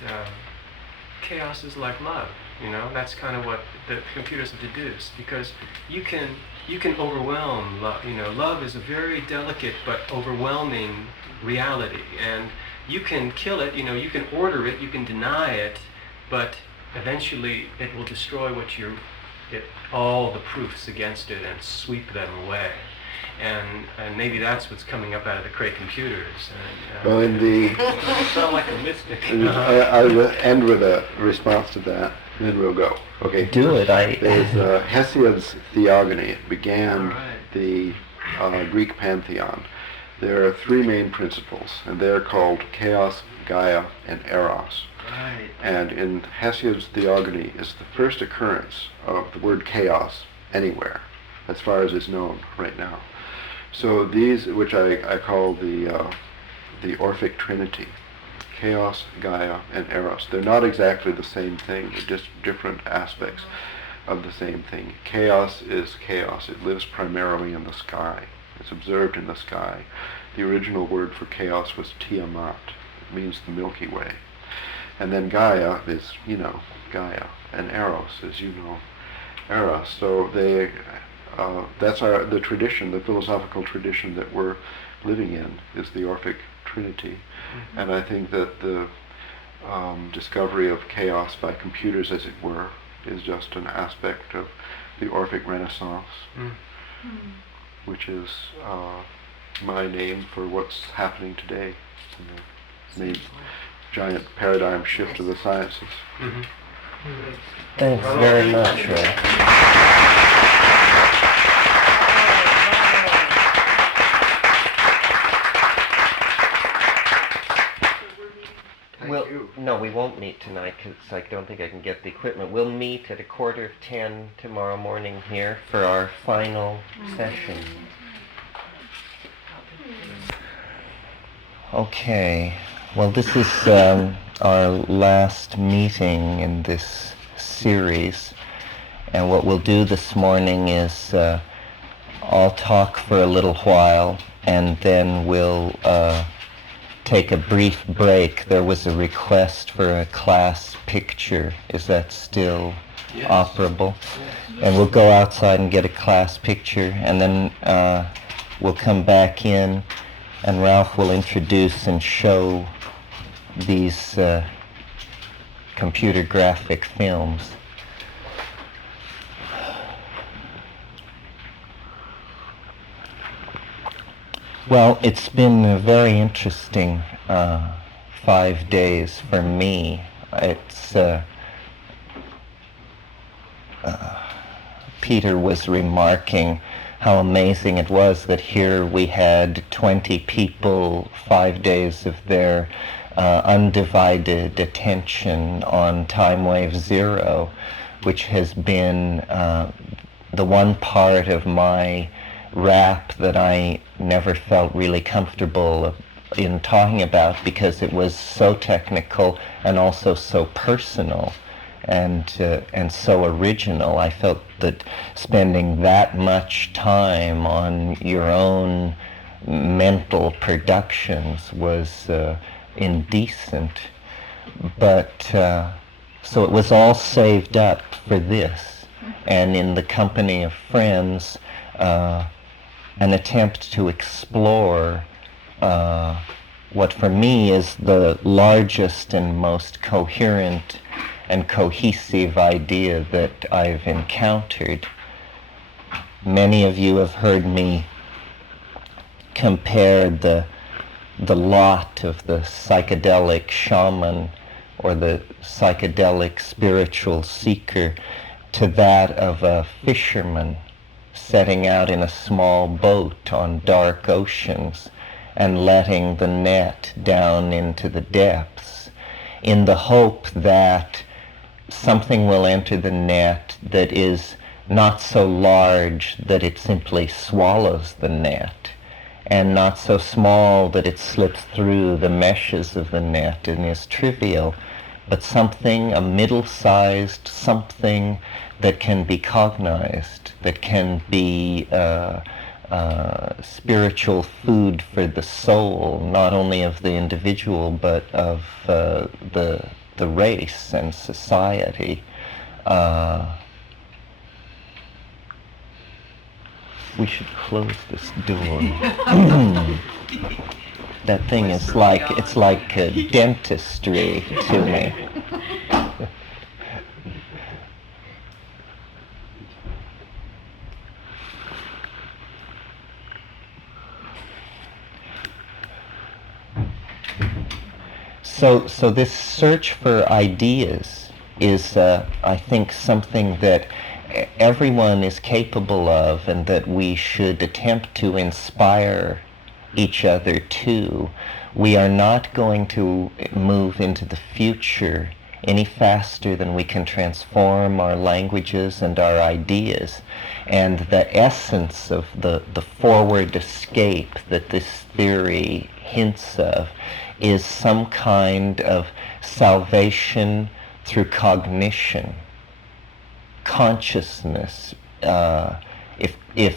chaos is like love. You know, that's kind of what the computers have deduced, because you can overwhelm love. You know, love is a very delicate but overwhelming reality, and you can kill it. You know, you can order it, you can deny it, but eventually it will destroy all the proofs against it and sweep them away. And maybe that's what's coming up out of the Cray computers. Well, in the sound like a mystic. I will end with a response to that, and then we'll go. Okay. do it. There's Hesiod's Theogony. It began the Greek pantheon. There are three main principles, and they're called Chaos, Gaia, and Eros. Right. And in Hesiod's Theogony is the first occurrence of the word chaos anywhere, as far as is known right now. So these, which I call the Orphic Trinity, Chaos, Gaia, and Eros, they're not exactly the same thing, they're just different aspects of the same thing. Chaos is chaos. It lives primarily in the sky. It's observed in the sky. The original word for chaos was Tiamat. It means the Milky Way. And then Gaia is, Gaia, and Eros is, Eros. So that's the tradition, the philosophical tradition that we're living in, is the Orphic Trinity. Mm-hmm. And I think that the discovery of chaos by computers, as it were, is just an aspect of the Orphic Renaissance, which is my name for what's happening today. The giant paradigm shift of the sciences. Mm-hmm. Thanks very much, Ray. No, we won't meet tonight because I don't think I can get the equipment. We'll meet at 9:45 tomorrow morning here for our final session. Okay, well, this is our last meeting in this series, and what we'll do this morning is I'll talk for a little while, and then we'll take a brief break. There was a request for a class picture. Is that still operable? Yes. And we'll go outside and get a class picture, and then we'll come back in, and Ralph will introduce and show these computer graphic films. Well, it's been a very interesting 5 days for me. It's Peter was remarking how amazing it was that here we had 20 people, 5 days of their undivided attention on TIMEWAVE 0, which has been the one part of my rap that I never felt really comfortable in talking about, because it was so technical and also so personal and so original. I felt that spending that much time on your own mental productions was indecent. But so it was all saved up for this, and in the company of friends, an attempt to explore what for me is the largest and most coherent and cohesive idea that I've encountered. many of you have heard me compare the lot of the psychedelic shaman or the psychedelic spiritual seeker to that of a fisherman setting out in a small boat on dark oceans and letting the net down into the depths in the hope that something will enter the net that is not so large that it simply swallows the net, and not so small that it slips through the meshes of the net and is trivial, but something, a middle-sized something that can be cognized, that can be spiritual food for the soul, not only of the individual, but of the race and society. We should close this door. That thing is like, it's like dentistry to me. So this search for ideas is, I think, something that everyone is capable of, and that we should attempt to inspire each other to. We are not going to move into the future any faster than we can transform our languages and our ideas. And the essence of the forward escape that this theory hints of is some kind of salvation through cognition, consciousness. If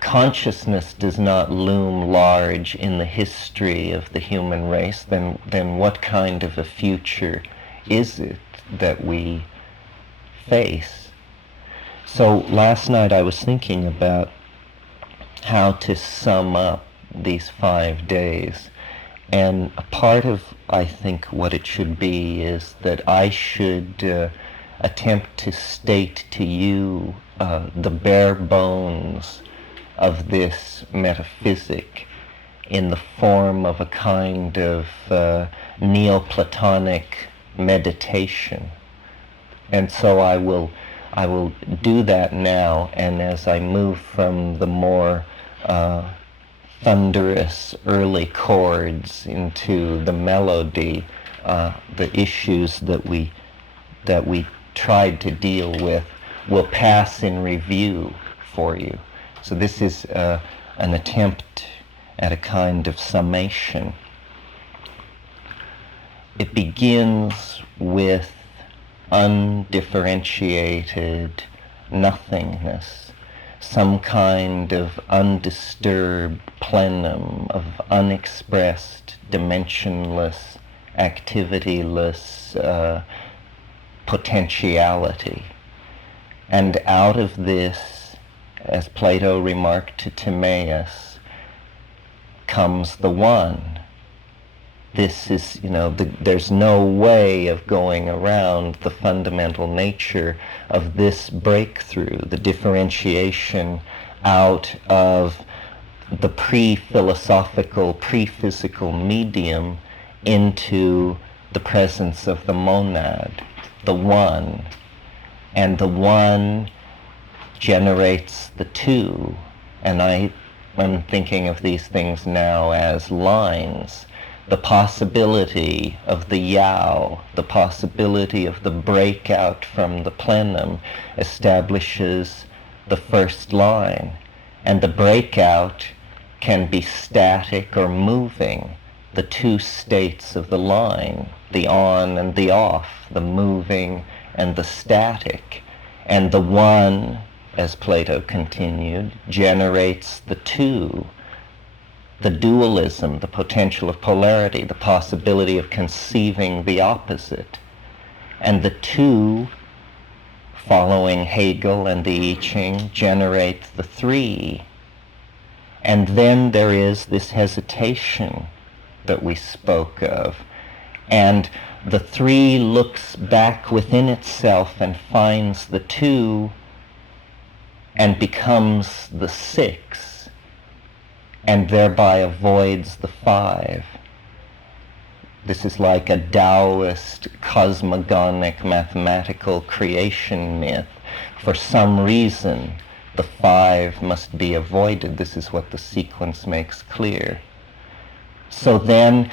consciousness does not loom large in the history of the human race, then what kind of a future is it that we face? So last night I was thinking about how to sum up these 5 days. And a part of, I think, what it should be is that I should attempt to state to you the bare bones of this metaphysic in the form of a kind of Neoplatonic meditation. And so I will do that now, and as I move from the more thunderous early chords into the melody, the issues that we tried to deal with will pass in review for you. So this is an attempt at a kind of summation. It begins with undifferentiated nothingness, some kind of undisturbed plenum of unexpressed, dimensionless, activityless potentiality. And out of this, as Plato remarked to Timaeus, comes the One. This is, there's no way of going around the fundamental nature of this breakthrough, the differentiation out of the pre-philosophical, pre-physical medium into the presence of the monad, the One. And the One generates the two. And I'm thinking of these things now as lines. The possibility of the Yao, the possibility of the breakout from the plenum establishes the first line. And the breakout can be static or moving, the two states of the line, the on and the off, the moving and the static. And the One, as Plato continued, generates the two, the dualism, the potential of polarity, the possibility of conceiving the opposite. And the two, following Hegel and the I Ching, generate the three. And then there is this hesitation that we spoke of. And the three looks back within itself and finds the two and becomes the 6, and thereby avoids the 5. This is like a Taoist cosmogonic mathematical creation myth. For some reason, the 5 must be avoided. This is what the sequence makes clear. So then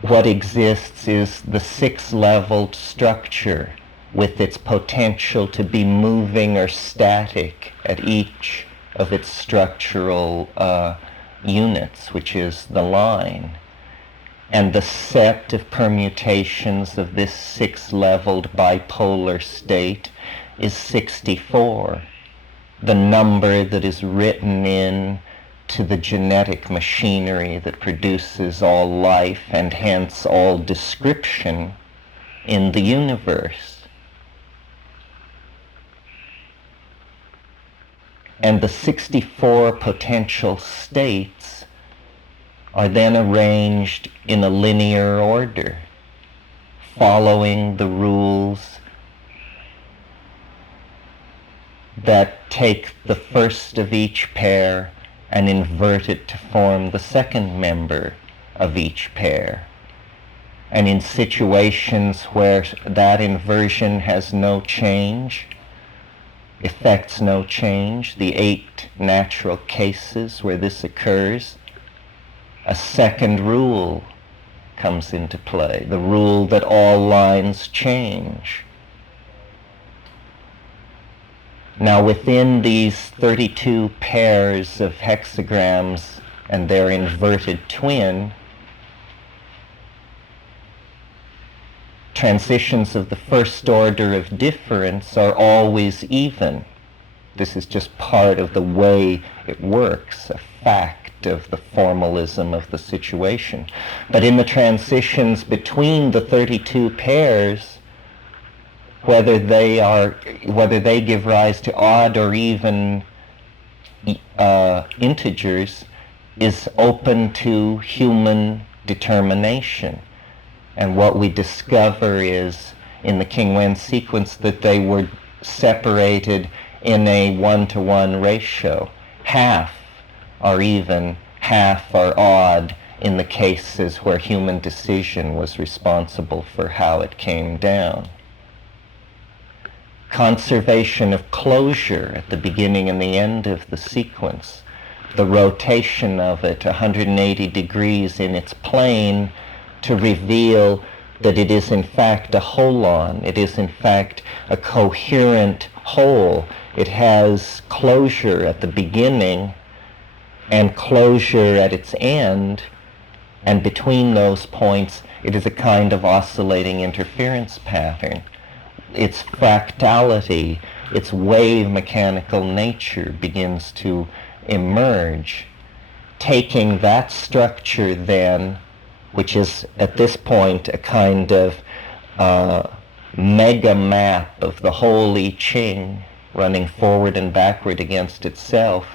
what exists is the 6-leveled structure with its potential to be moving or static at each of its structural units, which is the line. And the set of permutations of this 6-leveled bipolar state is 64, the number that is written in to the genetic machinery that produces all life and hence all description in the universe. And the 64 potential states are then arranged in a linear order, following the rules that take the first of each pair and invert it to form the second member of each pair. And in situations where that inversion has no change, effects no change, the 8 natural cases where this occurs, a second rule comes into play, the rule that all lines change. Now within these 32 pairs of hexagrams and their inverted twin, transitions of the first order of difference are always even. This is just part of the way it works, a fact of the formalism of the situation. But in the transitions between the 32 pairs, whether they give rise to odd or even integers, is open to human determination. And what we discover is, in the King-Wen sequence, that they were separated in a 1-to-1 ratio. Half are even, half are odd in the cases where human decision was responsible for how it came down. Conservation of closure at the beginning and the end of the sequence, the rotation of it 180 degrees in its plane to reveal that it is in fact a holon, it is in fact a coherent whole. It has closure at the beginning and closure at its end, and between those points it is a kind of oscillating interference pattern. Its fractality, its wave mechanical nature begins to emerge. Taking that structure then, which is at this point a kind of mega map of the whole I Ching running forward and backward against itself,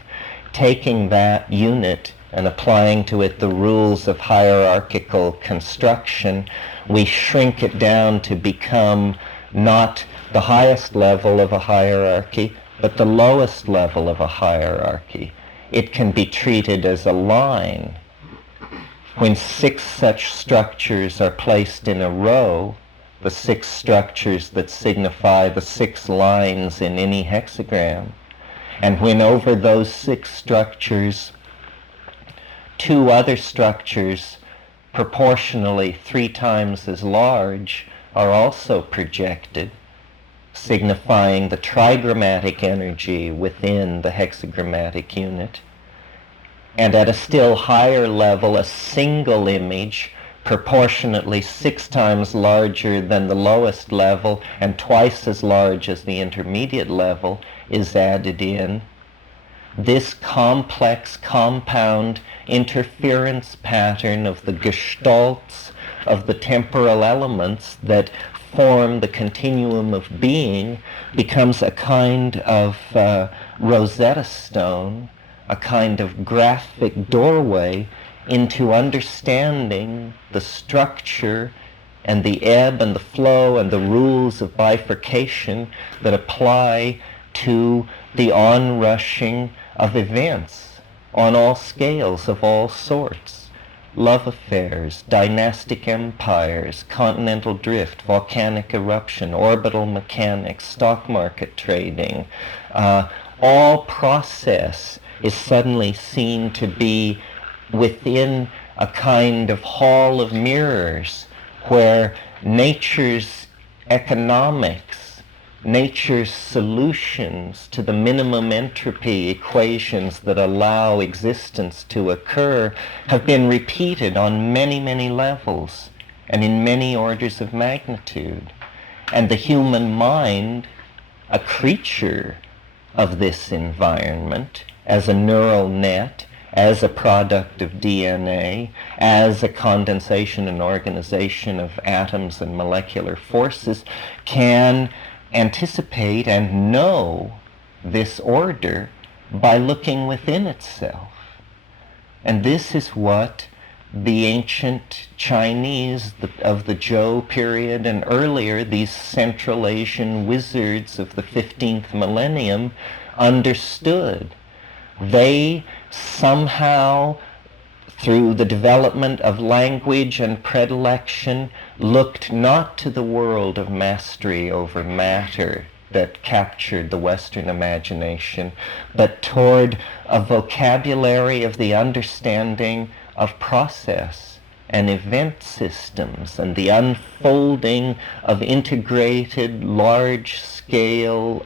taking that unit and applying to it the rules of hierarchical construction, we shrink it down to become not the highest level of a hierarchy, but the lowest level of a hierarchy. It can be treated as a line. When 6 such structures are placed in a row, the 6 structures that signify the 6 lines in any hexagram, and when over those 6 structures 2 other structures proportionally 3 times as large are also projected, signifying the trigrammatic energy within the hexagrammatic unit. And at a still higher level, a single image proportionately 6 times larger than the lowest level and twice as large as the intermediate level is added in. This complex compound interference pattern of the gestalts of the temporal elements that form the continuum of being becomes a kind of Rosetta Stone, a kind of graphic doorway into understanding the structure and the ebb and the flow and the rules of bifurcation that apply to the onrushing of events on all scales of all sorts. Love affairs, dynastic empires, continental drift, volcanic eruption, orbital mechanics, stock market trading. All process is suddenly seen to be within a kind of hall of mirrors where nature's economics, nature's solutions to the minimum entropy equations that allow existence to occur have been repeated on many, many levels and in many orders of magnitude. And the human mind, a creature of this environment, as a neural net, as a product of DNA, as a condensation and organization of atoms and molecular forces, can anticipate and know this order by looking within itself. And this is what the ancient Chinese of the Zhou period and earlier, these Central Asian wizards of the 15th millennium, understood. They somehow, through the development of language and predilection, looked not to the world of mastery over matter that captured the Western imagination, but toward a vocabulary of the understanding of process and event systems and the unfolding of integrated large-scale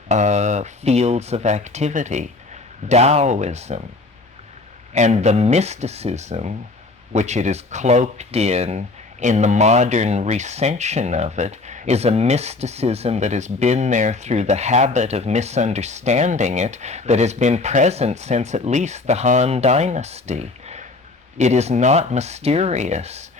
fields of activity, Taoism. And the mysticism, which it is cloaked in the modern recension of it, is a mysticism that has been there through the habit of misunderstanding it, that has been present since at least the Han Dynasty. It is not mysterious.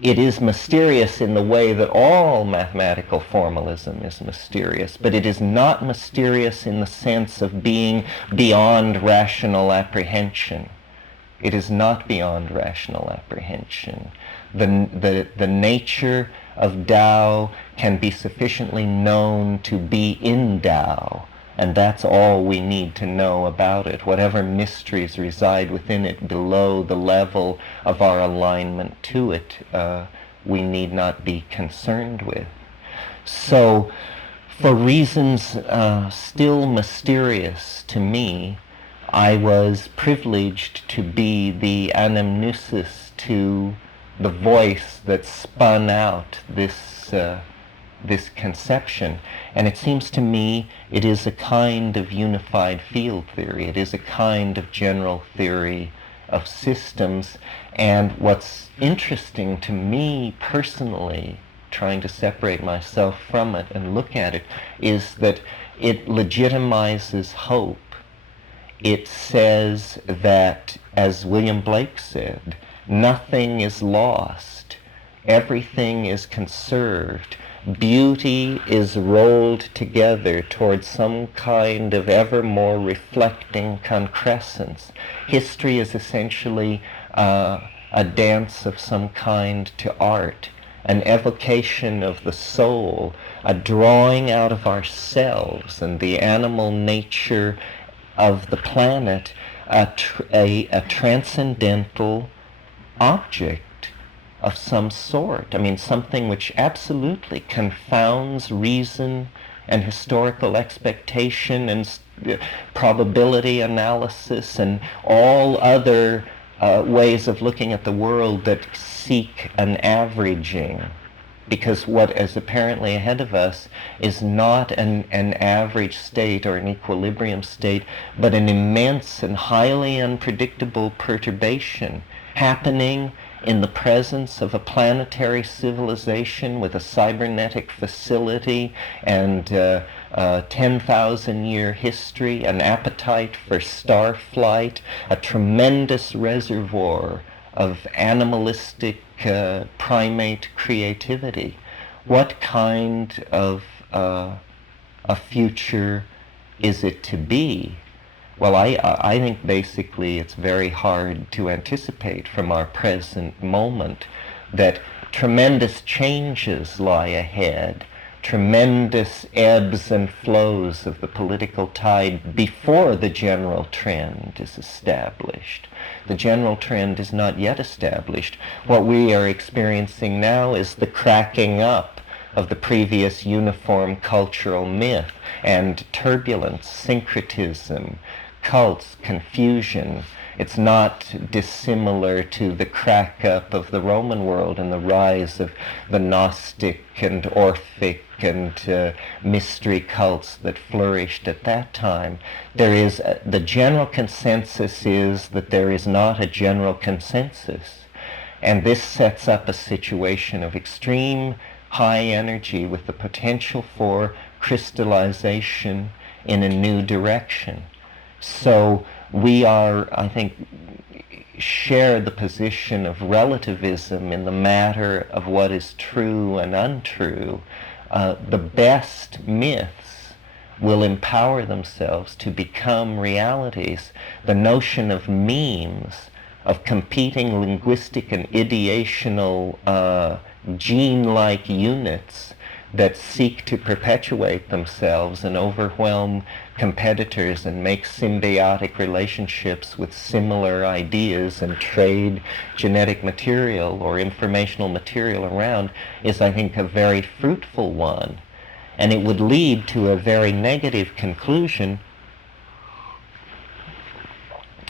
It is mysterious in the way that all mathematical formalism is mysterious, but it is not mysterious in the sense of being beyond rational apprehension. It is not beyond rational apprehension. The nature of Tao can be sufficiently known to be in Tao, and that's all we need to know about it. Whatever mysteries reside within it below the level of our alignment to it, we need not be concerned with. So, for reasons still mysterious to me, I was privileged to be the anamnesis to the voice that spun out this conception. And it seems to me it is a kind of unified field theory. It is a kind of general theory of systems. And what's interesting to me personally, trying to separate myself from it and look at it, is that it legitimizes hope. It says that, as William Blake said, nothing is lost, everything is conserved, beauty is rolled together towards some kind of ever more reflecting concrescence. History is essentially a dance of some kind to art, an evocation of the soul, a drawing out of ourselves and the animal nature of the planet, a transcendental object of some sort. I mean, something which absolutely confounds reason and historical expectation and probability analysis and all other ways of looking at the world that seek an averaging. Because what is apparently ahead of us is not an average state or an equilibrium state, but an immense and highly unpredictable perturbation happening in the presence of a planetary civilization with a cybernetic facility and 10,000-year history, an appetite for star flight, a tremendous reservoir of animalistic primate creativity. What kind of a future is it to be? Well, I think basically it's very hard to anticipate from our present moment that tremendous changes lie ahead, tremendous ebbs and flows of the political tide before the general trend is established. The general trend is not yet established. What we are experiencing now is the cracking up of the previous uniform cultural myth and turbulence, syncretism, cults, confusion. It's not dissimilar to the crack up of the Roman world and the rise of the Gnostic and Orphic and mystery cults that flourished at that time. The general consensus is that there is not a general consensus. And this sets up a situation of extreme high energy with the potential for crystallization in a new direction. So we are, I think, share the position of relativism in the matter of what is true and untrue. The best myths will empower themselves to become realities. The notion of memes, of competing linguistic and ideational gene-like units that seek to perpetuate themselves and overwhelm competitors and make symbiotic relationships with similar ideas and trade genetic material or informational material around is, I think, a very fruitful one. And it would lead to a very negative conclusion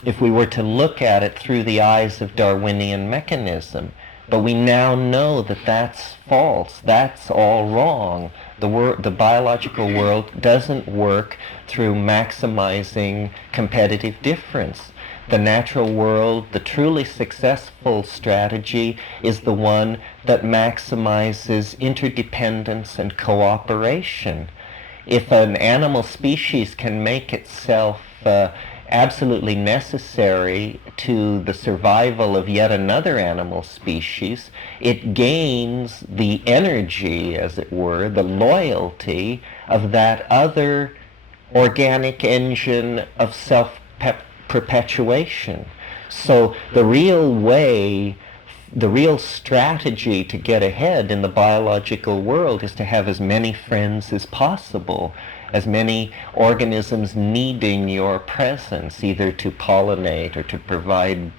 if we were to look at it through the eyes of Darwinian mechanism. But we now know that that's false. That's all wrong. The biological world doesn't work through maximizing competitive difference. The natural world, the truly successful strategy, is the one that maximizes interdependence and cooperation. If an animal species can make itself absolutely necessary to the survival of yet another animal species, it gains the energy, as it were, the loyalty of that other organic engine of self-perpetuation. So the real strategy to get ahead in the biological world is to have as many friends as possible, as many organisms needing your presence, either to pollinate or to provide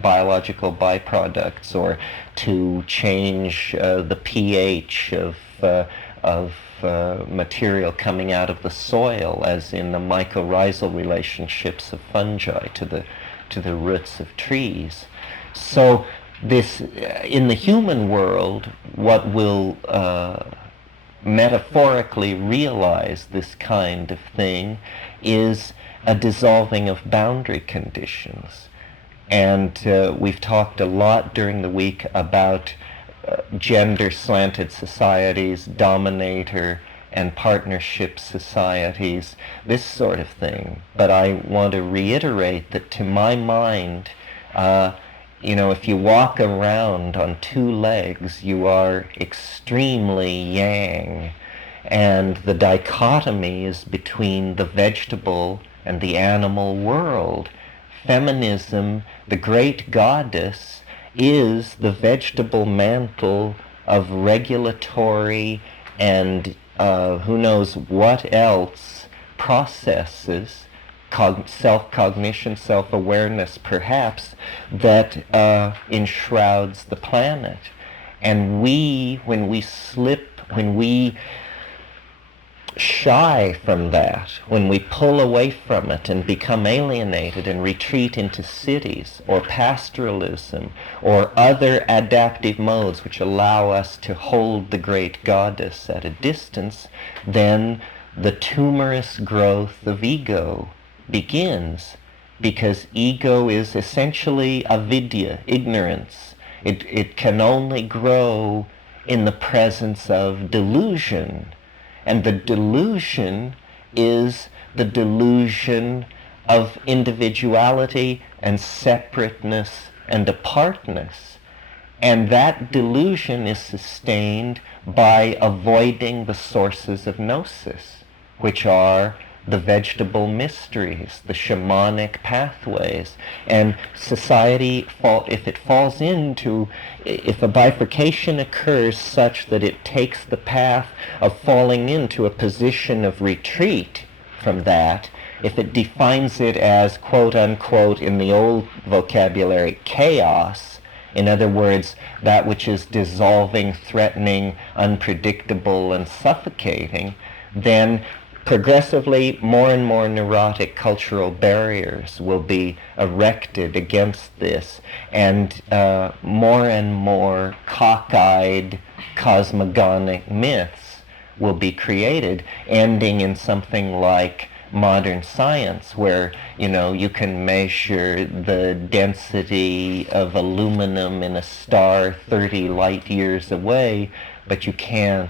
biological byproducts or to change the pH of material coming out of the soil, as in the mycorrhizal relationships of fungi to the roots of trees. So this, in the human world, what will metaphorically realize this kind of thing is a dissolving of boundary conditions. And we've talked a lot during the week about gender-slanted societies, dominator and partnership societies, this sort of thing. But I want to reiterate that, to my mind, if you walk around on two legs, you are extremely yang. And the dichotomy is between the vegetable and the animal world. Feminism, the great goddess, is the vegetable mantle of regulatory and who knows what else processes, self-cognition, self-awareness perhaps, that enshrouds the planet. And when we shy from that, when we pull away from it and become alienated and retreat into cities or pastoralism or other adaptive modes which allow us to hold the great goddess at a distance, then the tumorous growth of ego begins, because ego is essentially avidya, ignorance. It can only grow in the presence of delusion. And the delusion is the delusion of individuality and separateness and apartness. And that delusion is sustained by avoiding the sources of gnosis, which are the vegetable mysteries, the shamanic pathways. And society, if a bifurcation occurs such that it takes the path of falling into a position of retreat from that, if it defines it as, quote unquote, in the old vocabulary, chaos, in other words, that which is dissolving, threatening, unpredictable, and suffocating, then progressively more and more neurotic cultural barriers will be erected against this, and more and more cockeyed cosmogonic myths will be created, ending in something like modern science, where you can measure the density of aluminum in a star 30 light years away, but you can't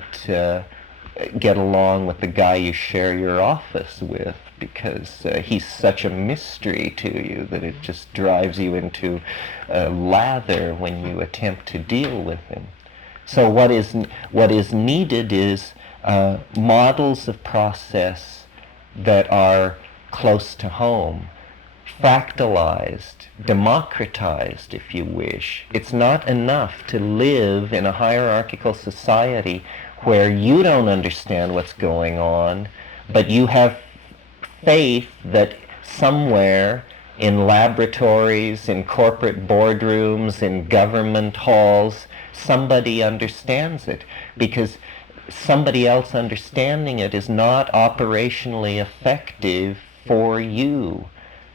get along with the guy you share your office with, because he's such a mystery to you that it just drives you into lather when you attempt to deal with him. So what is needed is models of process that are close to home, fractalized, democratized, if you wish. It's not enough to live in a hierarchical society where you don't understand what's going on, but you have faith that somewhere in laboratories, in corporate boardrooms, in government halls, somebody understands it, because somebody else understanding it is not operationally effective for you.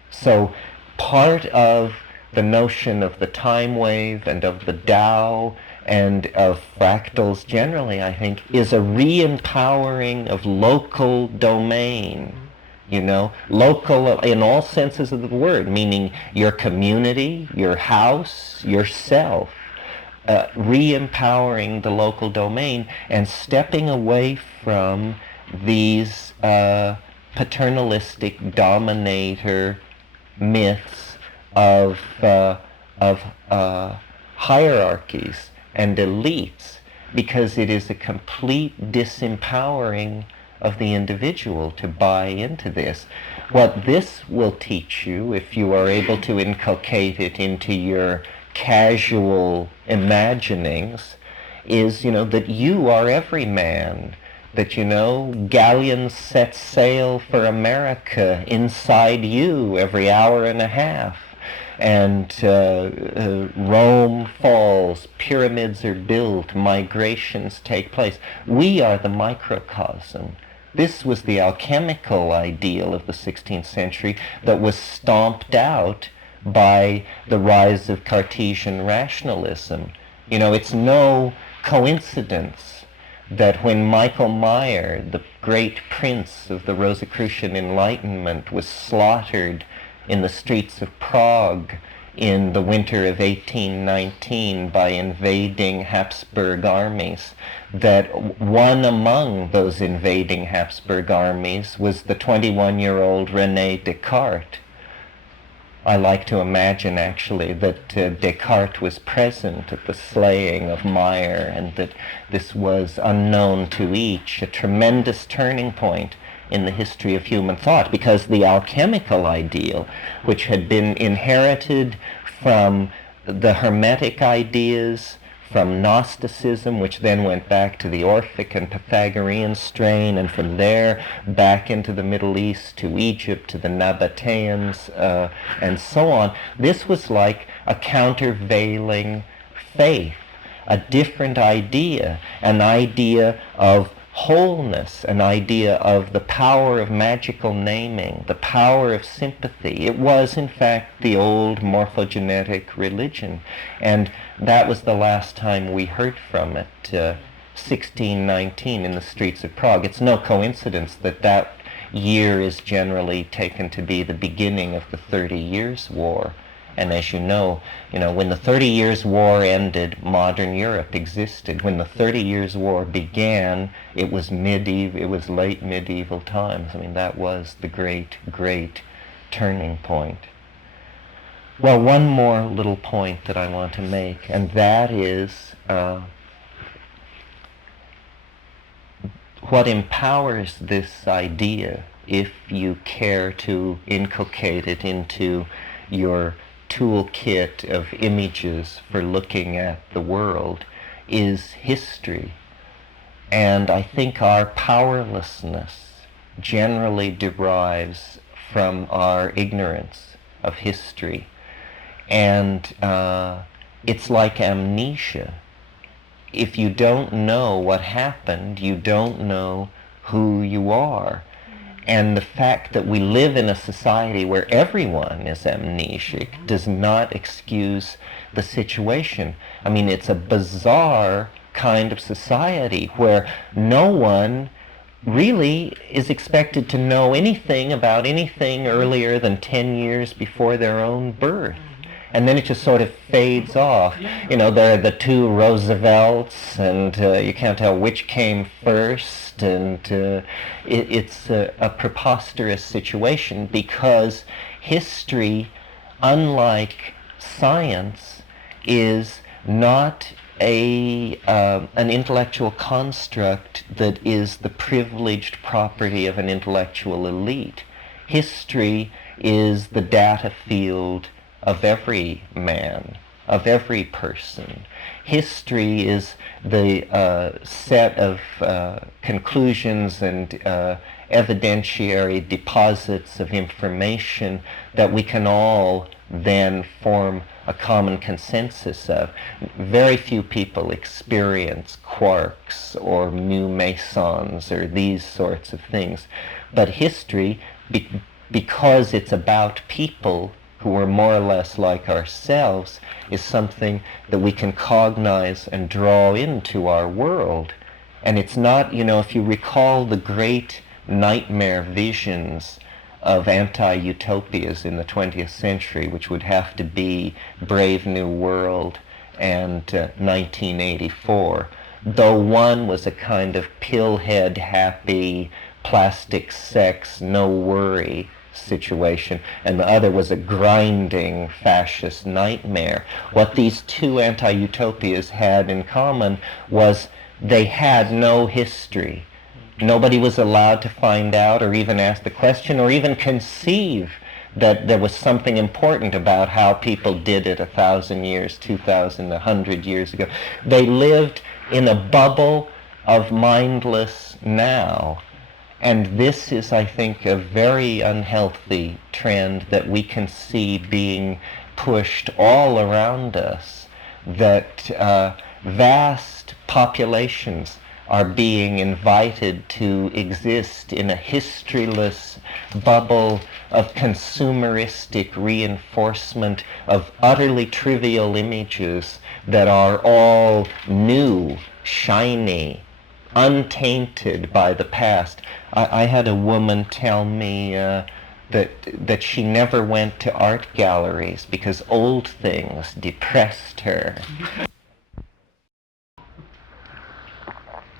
So part of the notion of the time wave and of the TAO and of fractals generally, I think, is a re-empowering of local domain. Local in all senses of the word, meaning your community, your house, yourself. Re-empowering the local domain and stepping away from these paternalistic dominator myths of hierarchies and elites, because it is a complete disempowering of the individual to buy into this. What this will teach you, if you are able to inculcate it into your casual imaginings, is that you are every man, that galleons set sail for America inside you every hour and a half, and Rome falls, pyramids are built, migrations take place. We are the microcosm. This was the alchemical ideal of the 16th century that was stomped out by the rise of Cartesian rationalism. It's no coincidence that when Michael Meyer, the great prince of the Rosicrucian Enlightenment, was slaughtered in the streets of Prague in the winter of 1819 by invading Habsburg armies, that one among those invading Habsburg armies was the 21-year-old René Descartes. I like to imagine, actually, that Descartes was present at the slaying of Meyer, and that this was, unknown to each, a tremendous turning point in the history of human thought, because the alchemical ideal, which had been inherited from the Hermetic ideas, from Gnosticism, which then went back to the Orphic and Pythagorean strain, and from there back into the Middle East, to Egypt, to the Nabateans, and so on. This was like a countervailing faith, a different idea, an idea of wholeness, an idea of the power of magical naming, the power of sympathy. It was, in fact, the old morphogenetic religion, and that was the last time we heard from it, 1619 in the streets of Prague. It's no coincidence that that year is generally taken to be the beginning of the 30 Years' War. And as you know, when the 30 Years' War ended, modern Europe existed. When the 30 Years' War began, it was late medieval times. I mean, that was the great, great turning point. Well, one more little point that I want to make, and that is what empowers this idea if you care to inculcate it into your toolkit of images for looking at the world, is history. And I think our powerlessness generally derives from our ignorance of history. And it's like amnesia. If you don't know what happened, you don't know who you are. And the fact that we live in a society where everyone is amnesic does not excuse the situation. I mean, it's a bizarre kind of society where no one really is expected to know anything about anything earlier than 10 years before their own birth. And then it just sort of fades off. You know, there are the two Roosevelts, and you can't tell which came first, and it's a preposterous situation because history, unlike science, is not an intellectual construct that is the privileged property of an intellectual elite. History is the data field of every man, of every person. History is the set of conclusions and evidentiary deposits of information that we can all then form a common consensus of. Very few people experience quarks or mu mesons or these sorts of things. But history, because it's about people who are more or less like ourselves, is something that we can cognize and draw into our world. And it's not, you know, if you recall the great nightmare visions of anti-utopias in the 20th century, which would have to be Brave New World and 1984, though one was a kind of pillhead happy, plastic sex, no worry situation, and the other was a grinding fascist nightmare. What these two anti-utopias had in common was they had no history. Nobody was allowed to find out or even ask the question or even conceive that there was something important about how people did it 1,000 years, 2,000, 100 years ago. They lived in a bubble of mindless now. And this is, I think, a very unhealthy trend that we can see being pushed all around us, that vast populations are being invited to exist in a historyless bubble of consumeristic reinforcement of utterly trivial images that are all new, shiny, untainted by the past. I had a woman tell me that she never went to art galleries because old things depressed her.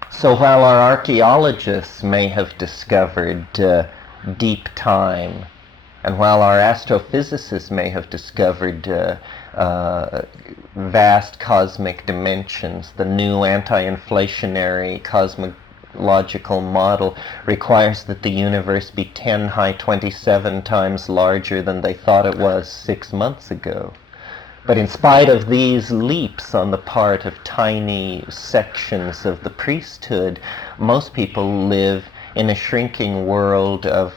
So while our archaeologists may have discovered deep time, and while our astrophysicists may have discovered vast cosmic dimensions, the new anti-inflationary cosmological model requires that the universe be 10 high 27 times larger than they thought it was 6 months ago. But in spite of these leaps on the part of tiny sections of the priesthood, most people live in a shrinking world of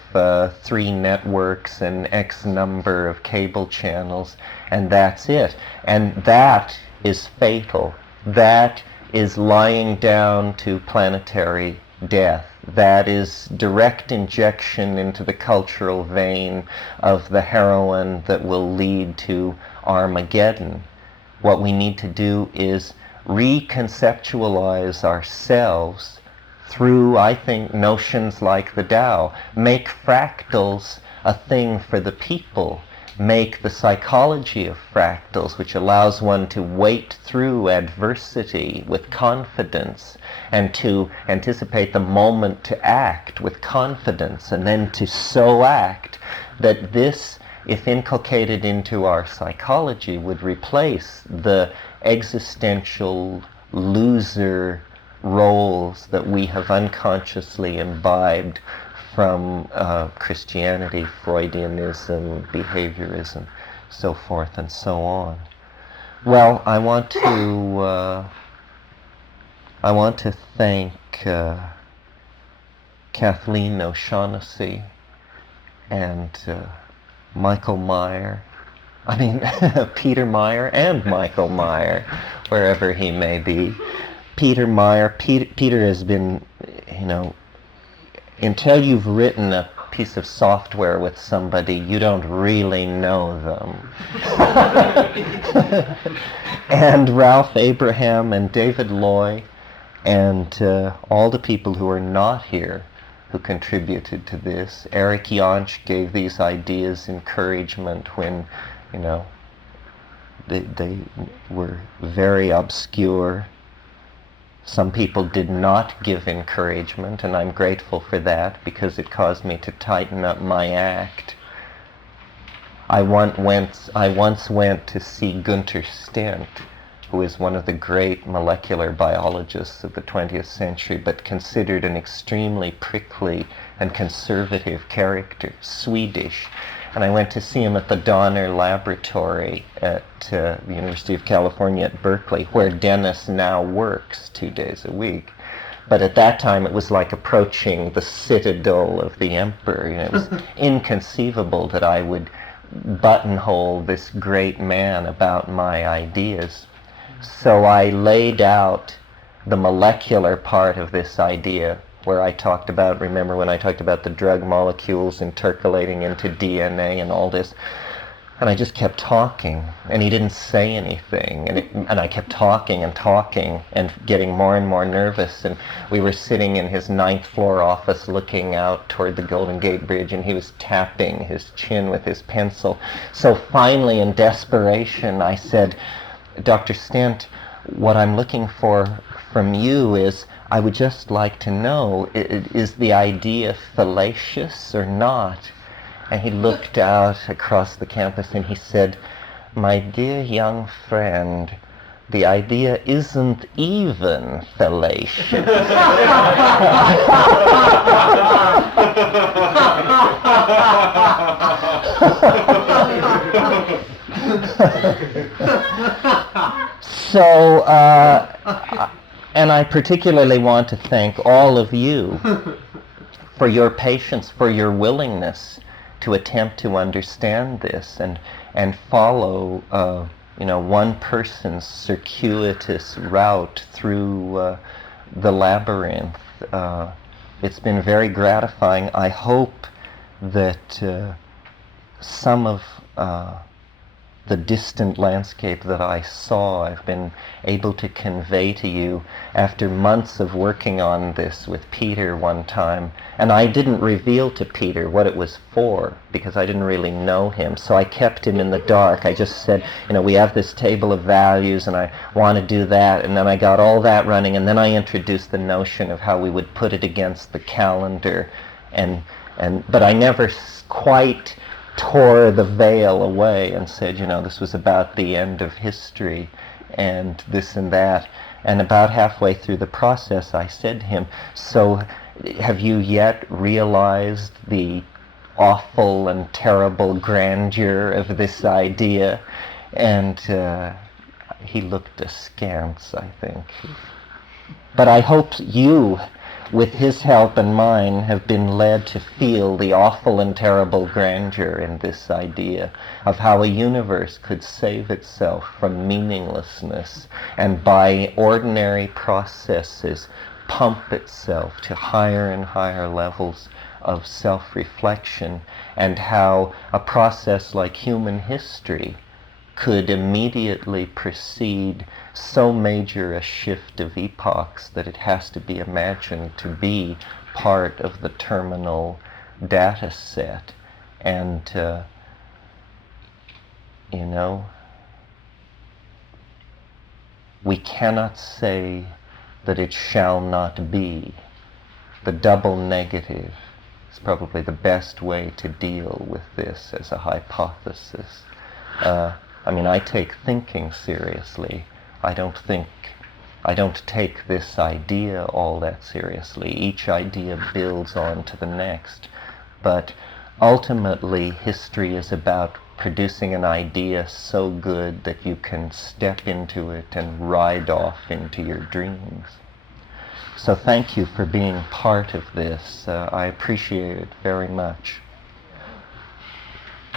3 networks and X number of cable channels, and that's it. And that is fatal. That is lying down to planetary death. That is direct injection into the cultural vein of the heroin that will lead to Armageddon. What we need to do is reconceptualize ourselves through, I think, notions like the Tao. Make fractals a thing for the people. Make the psychology of fractals, which allows one to wait through adversity with confidence and to anticipate the moment to act with confidence, and then to so act that this, if inculcated into our psychology, would replace the existential loser roles that we have unconsciously imbibed from Christianity, Freudianism, behaviorism, so forth and so on. Well, I want to thank Kathleen O'Shaughnessy and Michael Meyer. I mean, Peter Meyer and Michael Meyer, wherever he may be. Peter Meyer. Peter has been, until you've written a piece of software with somebody, you don't really know them. And Ralph Abraham and David Loy and all the people who are not here who contributed to this. Eric Jansch gave these ideas encouragement when, they were very obscure. Some people did not give encouragement, and I'm grateful for that because it caused me to tighten up my act. I once went to see Gunther Stent, who is one of the great molecular biologists of the 20th century, but considered an extremely prickly and conservative character, Swedish. And I went to see him at the Donner Laboratory at the University of California at Berkeley, where Dennis now works 2 days a week. But at that time, it was like approaching the citadel of the emperor. It was inconceivable that I would buttonhole this great man about my ideas. So I laid out the molecular part of this idea, where I talked about, remember when I talked about the drug molecules intercalating into DNA and all this, and I just kept talking, and he didn't say anything, and I kept talking and getting more and more nervous, and we were sitting in his 9th floor office looking out toward the Golden Gate Bridge, and he was tapping his chin with his pencil. So finally, in desperation, I said, Dr. Stent, what I'm looking for from you is, I would just like to know, is the idea fallacious or not? And he looked out across the campus and he said, my dear young friend, the idea isn't even fallacious. So, and I particularly want to thank all of you for your patience, for your willingness to attempt to understand this and follow, one person's circuitous route through the labyrinth. It's been very gratifying. I hope that some of the distant landscape that I saw, I've been able to convey to you after months of working on this with Peter one time. And I didn't reveal to Peter what it was for because I didn't really know him. So I kept him in the dark. I just said, we have this table of values and I want to do that. And then I got all that running. And then I introduced the notion of how we would put it against the calendar. But I never quite tore the veil away and said, this was about the end of history and this and that. And about halfway through the process, I said to him, so have you yet realized the awful and terrible grandeur of this idea? And he looked askance, I think. But I hope you, with his help and mine, have been led to feel the awful and terrible grandeur in this idea of how a universe could save itself from meaninglessness and by ordinary processes pump itself to higher and higher levels of self-reflection, and how a process like human history could immediately precede so major a shift of epochs that it has to be imagined to be part of the terminal data set. And, we cannot say that it shall not be. The double negative is probably the best way to deal with this as a hypothesis. I take thinking seriously. I I don't take this idea all that seriously. Each idea builds on to the next. But ultimately, history is about producing an idea so good that you can step into it and ride off into your dreams. So thank you for being part of this. I appreciate it very much.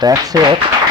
That's it.